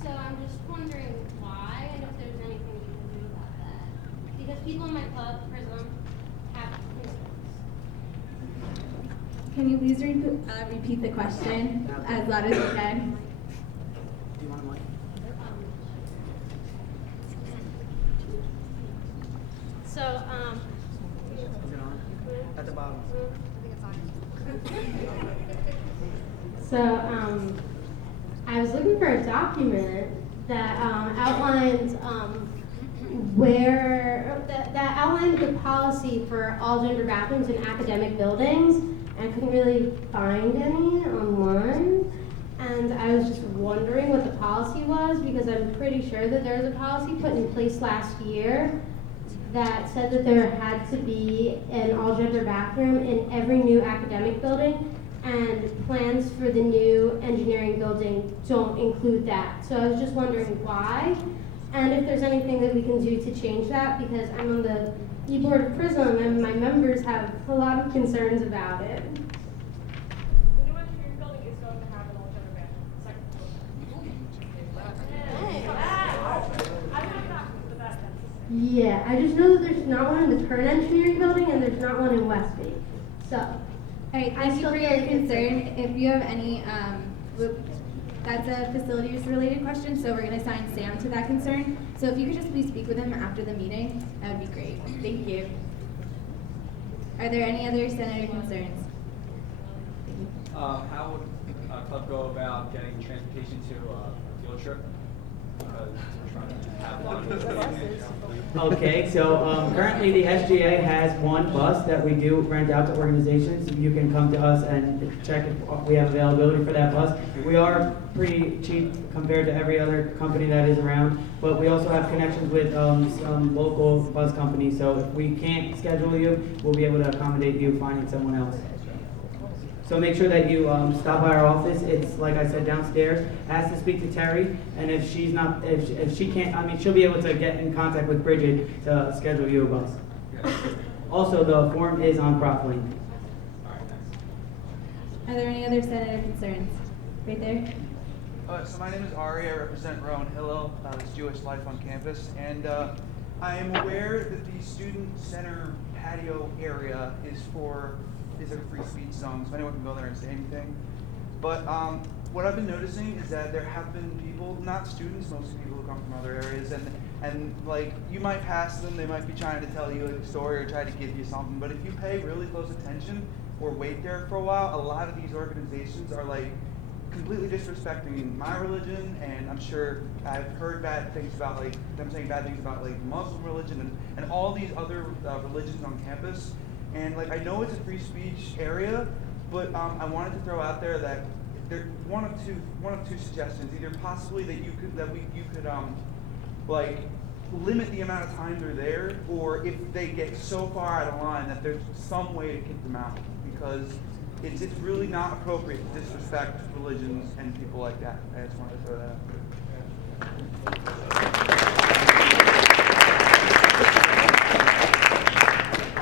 So I'm just wondering why and if there's anything we can do about that. Because people in my club, Prism, have concerns. Can you please repeat the question as loud as you can? Do you want a mic? So, Is it on? At the bottom. So, I was looking for a document that outlines that outlined the policy for all gender bathrooms in academic buildings, and I couldn't really find any online. And I was just wondering what the policy was, because I'm pretty sure that there was a policy put in place last year that said that there had to be an all-gender bathroom in every new academic building, and plans for the new engineering building don't include that. So I was just wondering why, and if there's anything that we can do to change that, because I'm on the e-board of Prism, and my members have a lot of concerns about it. The new engineering building is going to have an all-gender bathroom. Yeah, I just know that there's not one in the current engineering building, and there's not one in Westby. So, All right, thank you for your concern. If you have any, that's a facilities related question, so we're going to assign Sam to that concern. So if you could just please speak with him after the meeting, that would be great. Thank you. Are there any other senator concerns? How would a club go about getting transportation to a field trip? because we're trying to have fun. Okay, so currently the SGA has one bus that we do rent out to organizations. You can come to us and check if we have availability for that bus. We are pretty cheap compared to every other company that is around, but we also have connections with some local bus companies. So if we can't schedule you, we'll be able to accommodate you finding someone else. So make sure that you stop by our office. It's, like I said, downstairs. Ask to speak to Terry, and if she's not, if she can't, I mean, she'll be able to get in contact with Bridget to schedule you a bus. Also, the form is on ProfLink. Are there any other senator concerns? Right there. So my name is Ari. I represent Rowan Hillel, it's Jewish Life on Campus, and I am aware that the student center patio area is a free speech zone, so anyone can go there and say anything. But what I've been noticing is that there have been people, not students, mostly people who come from other areas, and like you might pass them, they might be trying to tell you a story or try to give you something. But if you pay really close attention or wait there for a while, a lot of these organizations are like completely disrespecting my religion, and I'm sure I've heard bad things about like them saying bad things about like Muslim religion and all these other religions on campus. And like I know it's a free speech area, but I wanted to throw out there that there one of two suggestions. Either possibly that you could like limit the amount of time they're there, or if they get so far out of line that there's some way to kick them out, because it's really not appropriate to disrespect religions and people like that. I just wanted to throw that out there.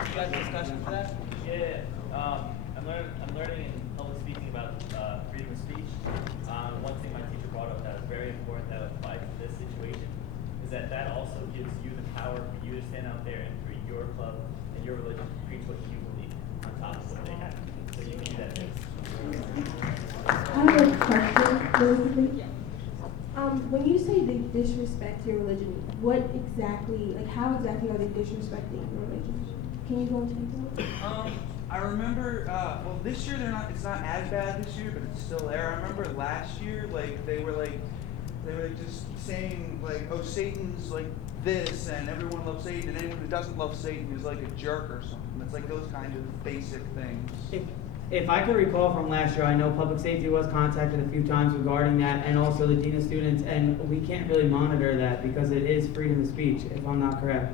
You guys have discussion for that? Yeah, I'm learning in public speaking about freedom of speech. One thing my teacher brought up that is very important that applies to this situation is that also gives you the power for you to stand out there and for your club and your religion to preach what you believe on top of what they have. So you can do that too. I have a question, really quickly. When you say they disrespect your religion, what exactly, like how exactly are they disrespecting your religion? Can you go into detail? I remember, well, this year it's not as bad this year, but it's still there. I remember last year, like they were just saying like, oh, Satan's like this, and everyone loves Satan, and anyone who doesn't love Satan is like a jerk or something. It's like those kind of basic things. If I could recall from last year, I know public safety was contacted a few times regarding that, and also the dean of students, and we can't really monitor that because it is freedom of speech, if I'm not correct.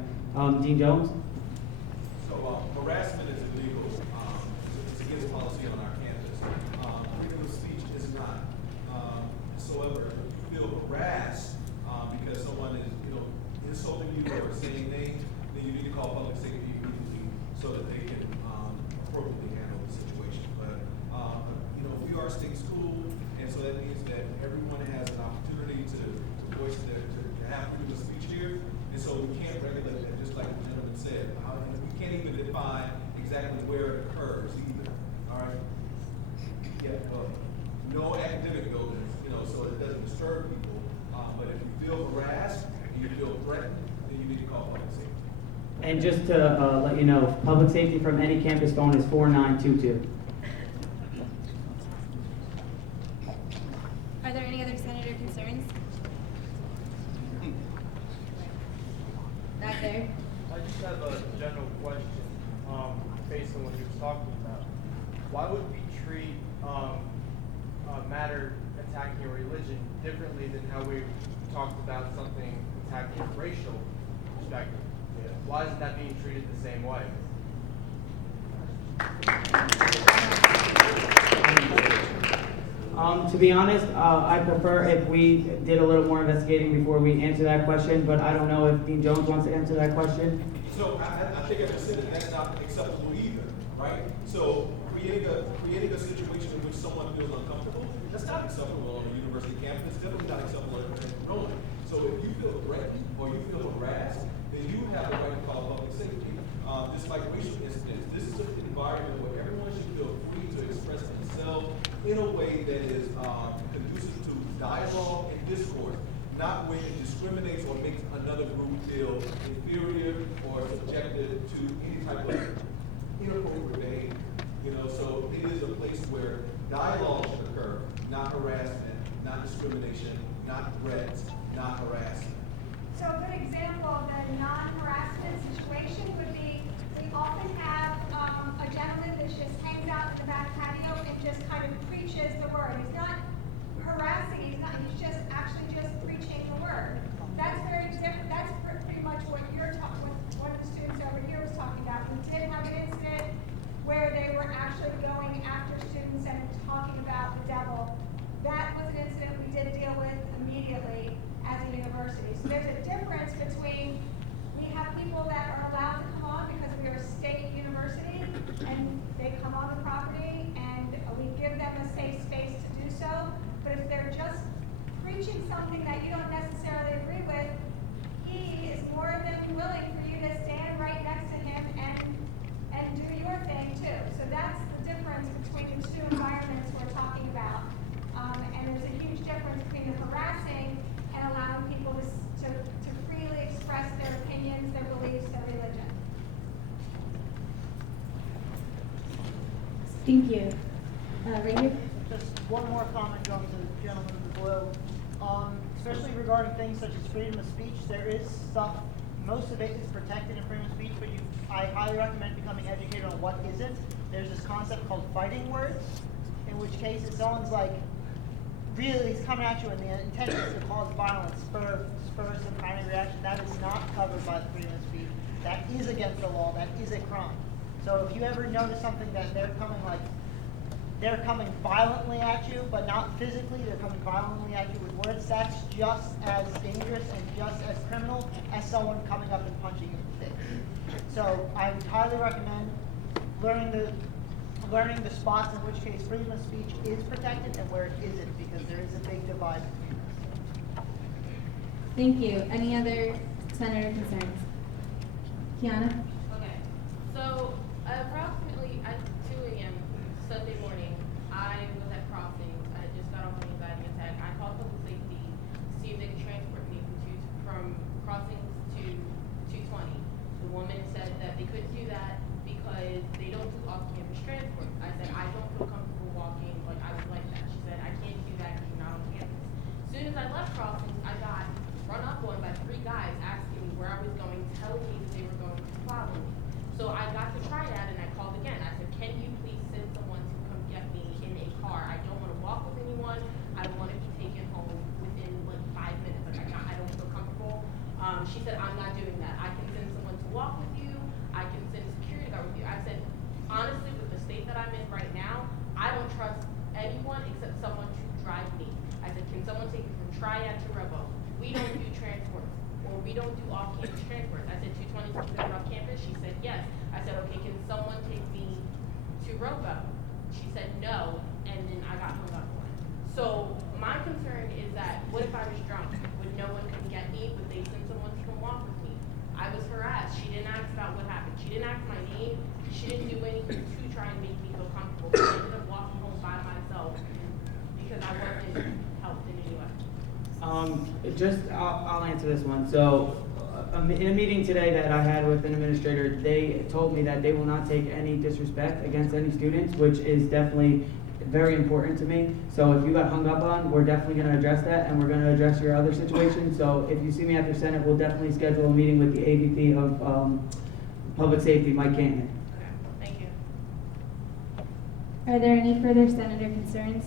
Dean Jones? So harassment is illegal. It's against policy on our campus. Freedom of speech is not. However, if you feel harassed because someone is, insulting you or saying things, then you need to call public safety immediately so that they can appropriately handle the situation. But we are a state school, and so that means that everyone has an opportunity to voice to have freedom of speech here, and so we can't regulate that, just like the gentleman said. And we can't even define exactly where it occurs either. All right. Yeah. No academic buildings, so it doesn't disturb people. But if you feel harassed and you feel threatened, then you need to call public safety. And just to let you know, public safety from any campus phone is 4922. Are there any other senator concerns? Back there. I just have a general question based on what you were talking about. Why would we treat a matter attacking your religion differently than how we talked about something attacking a racial perspective? Why isn't that being treated the same way? To be honest, I prefer if we did a little more investigating before we answer that question, but I don't know if Dean Jones wants to answer that question. So I think as I said, that's not acceptable either, right? So creating a situation in which someone feels uncomfortable, that's not acceptable on a university campus. It's definitely not acceptable in Rowan. So if you feel threatened or you feel harassed, then you have the right to call public safety. Just like racial incidents, this is an environment where everyone should feel free to express themselves in a way that is conducive to dialogue and discourse, not when it discriminates or makes another group feel inferior or subjected to any type of inappropriate behavior. So it is a place where dialogue should occur, not harassment, not discrimination, not threats, not harassing. So a good example of the non-harassment situation would be, we often have a gentleman that just hangs out in the back patio and just kind of preaches the word. He's not harassing, he's just actually just preaching the word. That's very different. That's pretty much what you're talking, what one of the students over here was talking about. We did have an incident where they were actually going after students and talking about the devil. That was an incident we did deal with immediately as a university. So there's a difference between, we have people that are allowed to come on because we are a state university and they come on the property and we give them a safe space to do so. But if they're just preaching something that you don't necessarily agree with, he is more than willing for you to stand right next to him and do your thing too. So that's the difference between the two environments we're talking about. And there's a huge difference between the harassing and allowing people to freely express their opinions, their beliefs, their religion. Thank you. Right here. Just one more comment going to the gentleman in the blue. Especially regarding things such as freedom of speech, there is stuff, most of it is protected in freedom of speech, but I highly recommend becoming educated on what isn't. There's this concept called fighting words, in which case if someone's like, really is coming at you and the intent is to cause violence, spur some kind of reaction, that is not covered by the freedom of speech. That is against the law, that is a crime. So if you ever notice something that they're coming violently at you, but not physically, they're coming violently at you with words, that's just as dangerous and just as criminal as someone coming up and punching you in the face. So I would highly recommend learning the spots in which case freedom of speech is protected and where it isn't, because there is a big divide between us. Thank you. Any other senator concerns? Kiana? Okay, so approximately at 2 a.m. Sunday morning, I was at Crossings. I had just got off an anxiety attack. I called public safety to see if they could transport me from Crossings to 220. The woman said that they couldn't do that because they don't do off-campus transport. I said, I don't feel comfortable walking, like I would like that. She said, I can't do that because you're not on campus. As soon as I left Crossings, I got run up on by 3 guys asking me where I was going, telling me that they were going to follow me. So I got the triad and I called again. I said, can you please send someone to come get me in a car? I don't want to walk with anyone. I want to be taken home within like 5 minutes. Like I don't feel comfortable. She said, I'm not doing that. I can send someone to walk with you. I can send a security guard with you. I said, honestly, with the state that I'm in right now, I don't trust anyone except someone to drive me. I said, can someone take me from Triad to Revo? We don't do transports, or we don't do off-campus transports. I said, 220 is considered off campus? She said, yes. I said, okay, can someone take me to Revo? She said, no, and then I got hung up on it. So my concern is that, what if I was drunk? Would no one come get me? Would they send someone to come walk with me? I was harassed. She didn't ask about what happened. She didn't ask my name. She didn't do anything to try and make me feel comfortable. I ended up walking home by myself because I wasn't helped in any way. I'll answer this one. So, in a meeting today that I had with an administrator, they told me that they will not take any disrespect against any students, which is definitely very important to me. So if you got hung up on, we're definitely going to address that, and we're going to address your other situation. So if you see me after Senate, we'll definitely schedule a meeting with the AVP of Public Safety, Mike Cannon. Okay, thank you. Are there any further senator concerns?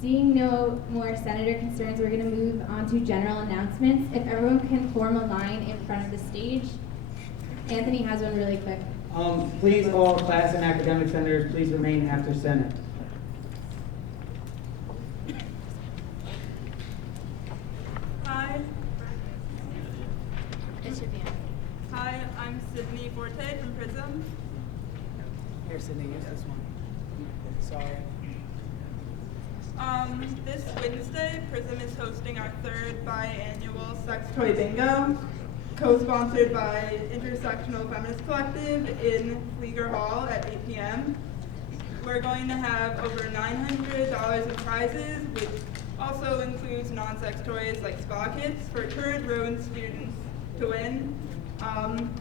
Seeing no more senator concerns, we're going to move on to general announcements. If everyone can form a line in front of the stage. Anthony has one really quick. Please, all class and academic senators, please remain after Senate. Hi. Hi, I'm Sydney Forte from Prism. Here, Sydney, use this one. Sorry. This Wednesday, Prism is hosting our 3rd biannual Sex Toy Bingo, co-sponsored by Intersectional Feminist Collective in Flieger Hall at 8 p.m. We're going to have over $900 in prizes, which also includes non-sex toys like spa kits for current Rowan students to win.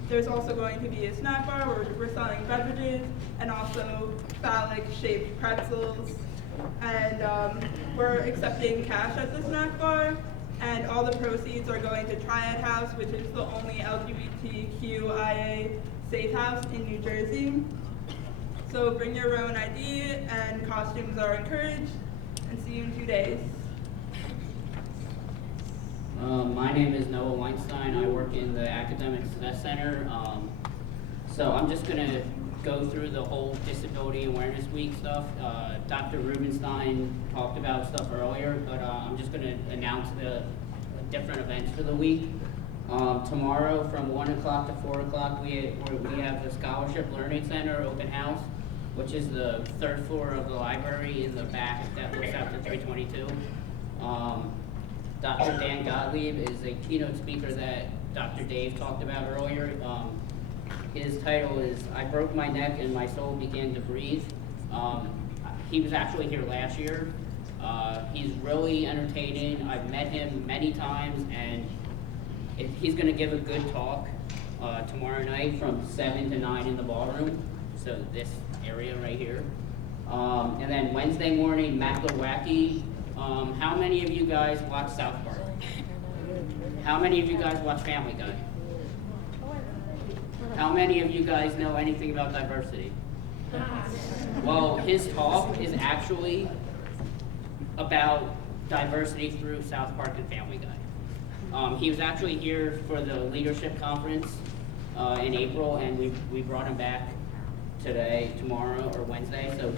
There's also going to be a snack bar where we're selling beverages and also phallic-shaped pretzels. and we're accepting cash at the snack bar, and all the proceeds are going to Triad House, which is the only LGBTQIA safe house in New Jersey. So bring your own ID, and costumes are encouraged, and see you in 2 days. My name is Noah Weinstein. I work in the Academic Success Center. So I'm just going to go through the whole Disability Awareness Week stuff. Dr. Rubenstein talked about stuff earlier, but I'm just going to announce the different events for the week. Tomorrow from 1 o'clock to 4 o'clock, we have the Scholarship Learning Center open house, which is the 3rd floor of the library in the back that looks out to 322. Dr. Dan Gottlieb is a keynote speaker that Dr. Dave talked about earlier. His title is "I Broke My Neck and My Soul Began to Breathe." He was actually here last year. He's really entertaining. I've met him many times, and he's going to give a good talk tomorrow night from 7 to 9 in the ballroom, so this area right here. And then Wednesday morning, Matt Lewacki. How many of you guys watch South Park? How many of you guys watch Family Guy? How many of you guys know anything about diversity? Well, his talk is actually about diversity through South Park and Family Guy. He was actually here for the leadership conference in April, and we brought him back tomorrow or Wednesday. So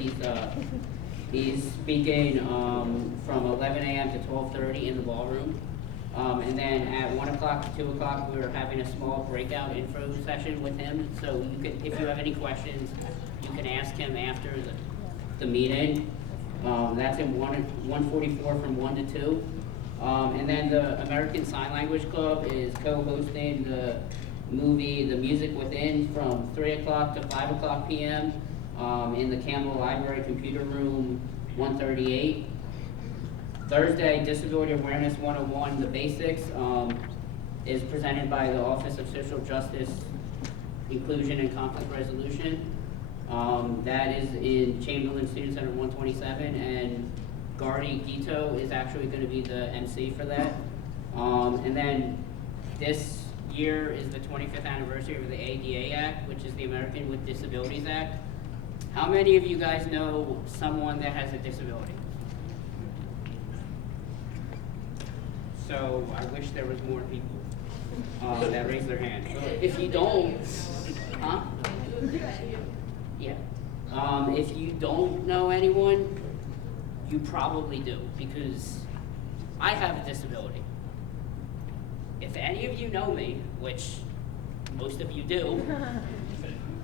he's speaking from 11 a.m. to 12:30 in the ballroom. And then at 1 o'clock to 2 o'clock, we're having a small breakout info session with him. So you can, if you have any questions, you can ask him after the meeting. That's in 144 from 1 to 2. And then the American Sign Language Club is co-hosting the movie The Music Within from 3 o'clock to 5 o'clock p.m. In the Campbell Library Computer Room 138. Thursday, Disability Awareness 101, The Basics, is presented by the Office of Social Justice, Inclusion and Conflict Resolution. That is in Chamberlain Student Center 127, and Gardy Gito is actually going to be the MC for that. And then this year is the 25th anniversary of the ADA Act, which is the American with Disabilities Act. How many of you guys know someone that has a disability? So I wish there was more people that raise their hand. If you don't, huh? Yeah. If you don't know anyone, you probably do, because I have a disability. If any of you know me, which most of you do,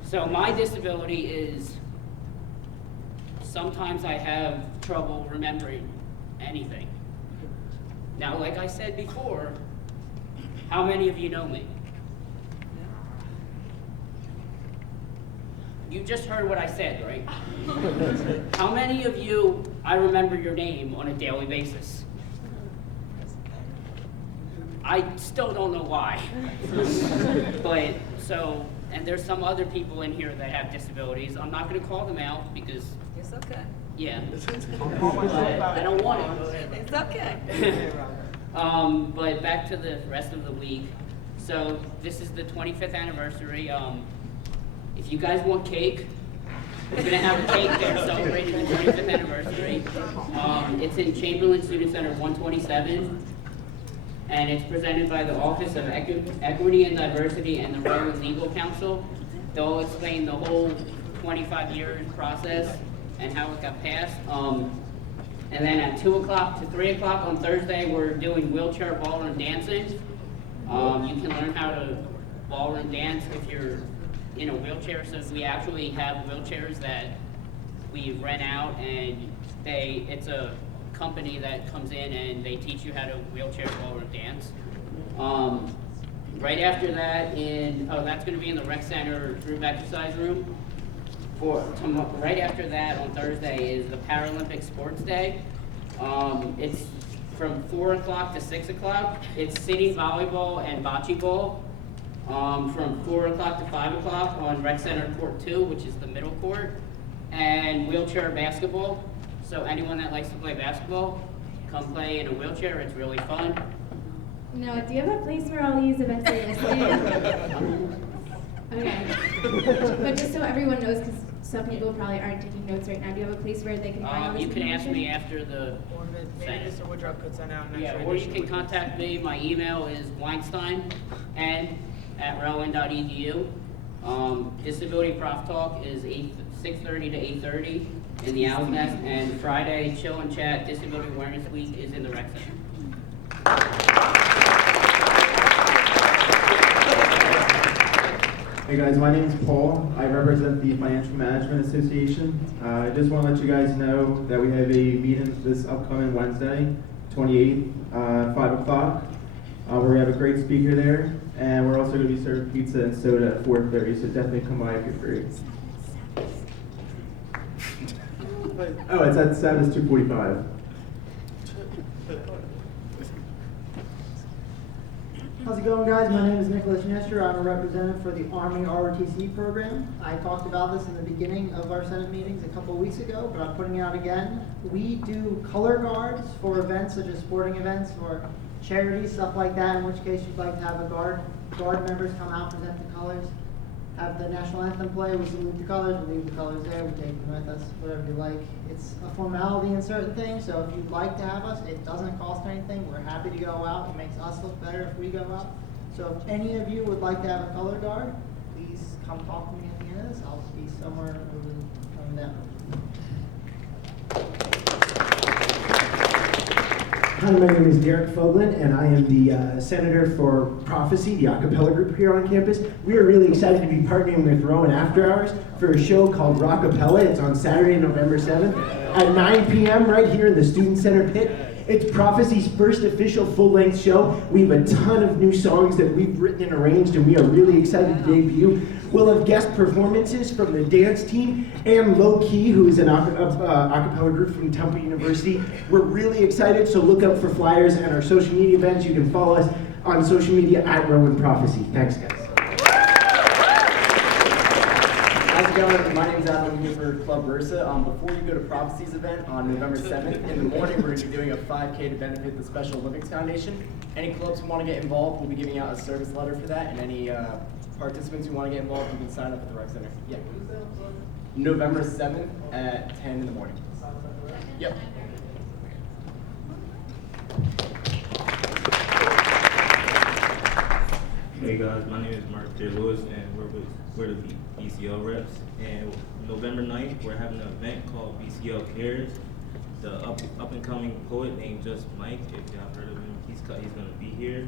so my disability is sometimes I have trouble remembering anything. Now, like I said before, how many of you know me? You just heard what I said, right? How many of you, I remember your name on a daily basis? I still don't know why. But, so, and there's some other people in here that have disabilities. I'm not going to call them out because... It's okay. Yeah. I don't want it. It's okay. But back to the rest of the week. So this is the 25th anniversary. If you guys want cake, we're going to have a cake there celebrating the 25th anniversary. It's in Chamberlain Student Center 127. And it's presented by the Office of Equity and Diversity and the Rowan Legal Counsel. They'll explain the whole 25-year process and how it got passed. And then at 2 o'clock to 3 o'clock on Thursday, we're doing wheelchair ballroom dancing. You can learn how to ballroom dance if you're in a wheelchair. So we actually have wheelchairs that we rent out, and it's a company that comes in and they teach you how to wheelchair ballroom dance. Right after that, that's going to be in the rec center group exercise room. Right after that on Thursday is the Paralympic Sports Day. It's from 4 o'clock to 6 o'clock. It's sitting volleyball and bocce ball from 4 o'clock to 5 o'clock on Rec Center Court 2, which is the middle court, and wheelchair basketball. So anyone that likes to play basketball, come play in a wheelchair. It's really fun. No, do you have a place where all these events are listed? Okay. But just so everyone knows, because some people probably aren't taking notes right now, do you have a place where they can find all this You can ask me information? after the Or maybe Senate. Mr. Woodruff could send out an Yeah, extra or you edition can with contact me. My email is weinstein@rowan.edu. Disability Prof Talk is 6:30 to 8:30 in the Owl's Nest, and Friday Chill and Chat Disability Awareness Week is in the Rec Center. Hey guys, my name is Paul. I represent the Financial Management Association. I just want to let you guys know that we have a meeting this upcoming Wednesday, 28th, 5 o'clock. We're going to have a great speaker there, and we're also going to be serving pizza and soda at 4:30, so definitely come by if you're free. Oh, it's at 2:45. How's it going, guys? My name is Nicholas Nestor. I'm a representative for the Army ROTC program. I talked about this in the beginning of our Senate meetings a couple of weeks ago, but I'm putting it out again. We do color guards for events such as sporting events or charities, stuff like that, in which case you'd like to have a guard members come out, present the colors, have the national anthem play, we salute the colors, we leave the colors there, we take them with us, whatever you like. It's a formality in certain things, so if you'd like to have us, it doesn't cost anything. We're happy to go out. It makes us look better if we go out. So if any of you would like to have a color guard, please come talk to me at the end of this. I'll be somewhere over that. Hi, my name is Derek Foglin, and I am the Senator for Prophecy, the a cappella group here on campus. We are really excited to be partnering with Rowan After Hours for a show called Rockapella. It's on Saturday, November 7th at 9 p.m. right here in the Student Center pit. It's Prophecy's first official full-length show. We have a ton of new songs that we've written and arranged, and we are really excited to debut. We'll have guest performances from the dance team and Low Key, who is an a cappella group from Temple University. We're really excited, so look out for flyers and our social media events. You can follow us on social media at Rowan Prophecy. Thanks, guys. How's it going? My name is Adam. I'm here for Club Versa. Before you go to Prophecy's event on November 7th, in the morning we're going to be doing a 5K to benefit the Special Olympics Foundation. Any clubs who want to get involved, we'll be giving out a service letter for that, and any participants who want to get involved, you can sign up at the Rec Center. Yeah. November 7th at 10 in the morning. Yep. Hey guys, my name is Mark J. Lewis, and we're the BCL reps. And November 9th, we're having an event called BCL Cares. The up and coming poet named Just Mike, if y'all heard of him, he's gonna be here.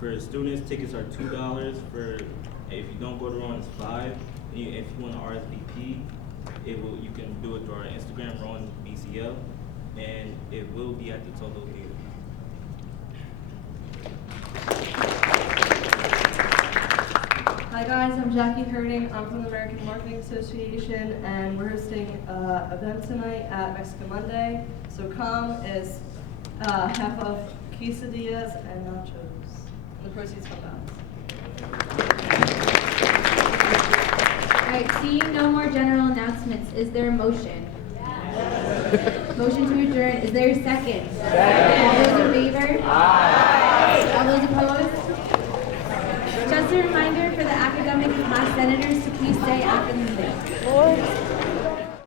For students, tickets are $2. If you don't go to Rowan, it's $5. If you want to RSVP, you can do it through our Instagram, Rowan BCL, and it will be at the Toto Theater. Hi guys, I'm Jackie Herding. I'm from the American Marketing Association, and we're hosting an event tonight at Mexican Monday. So come, is half of quesadillas and nachos. And the proceeds come back. All right, seeing no more general announcements, is there a motion? Motion to adjourn, is there a second? Second.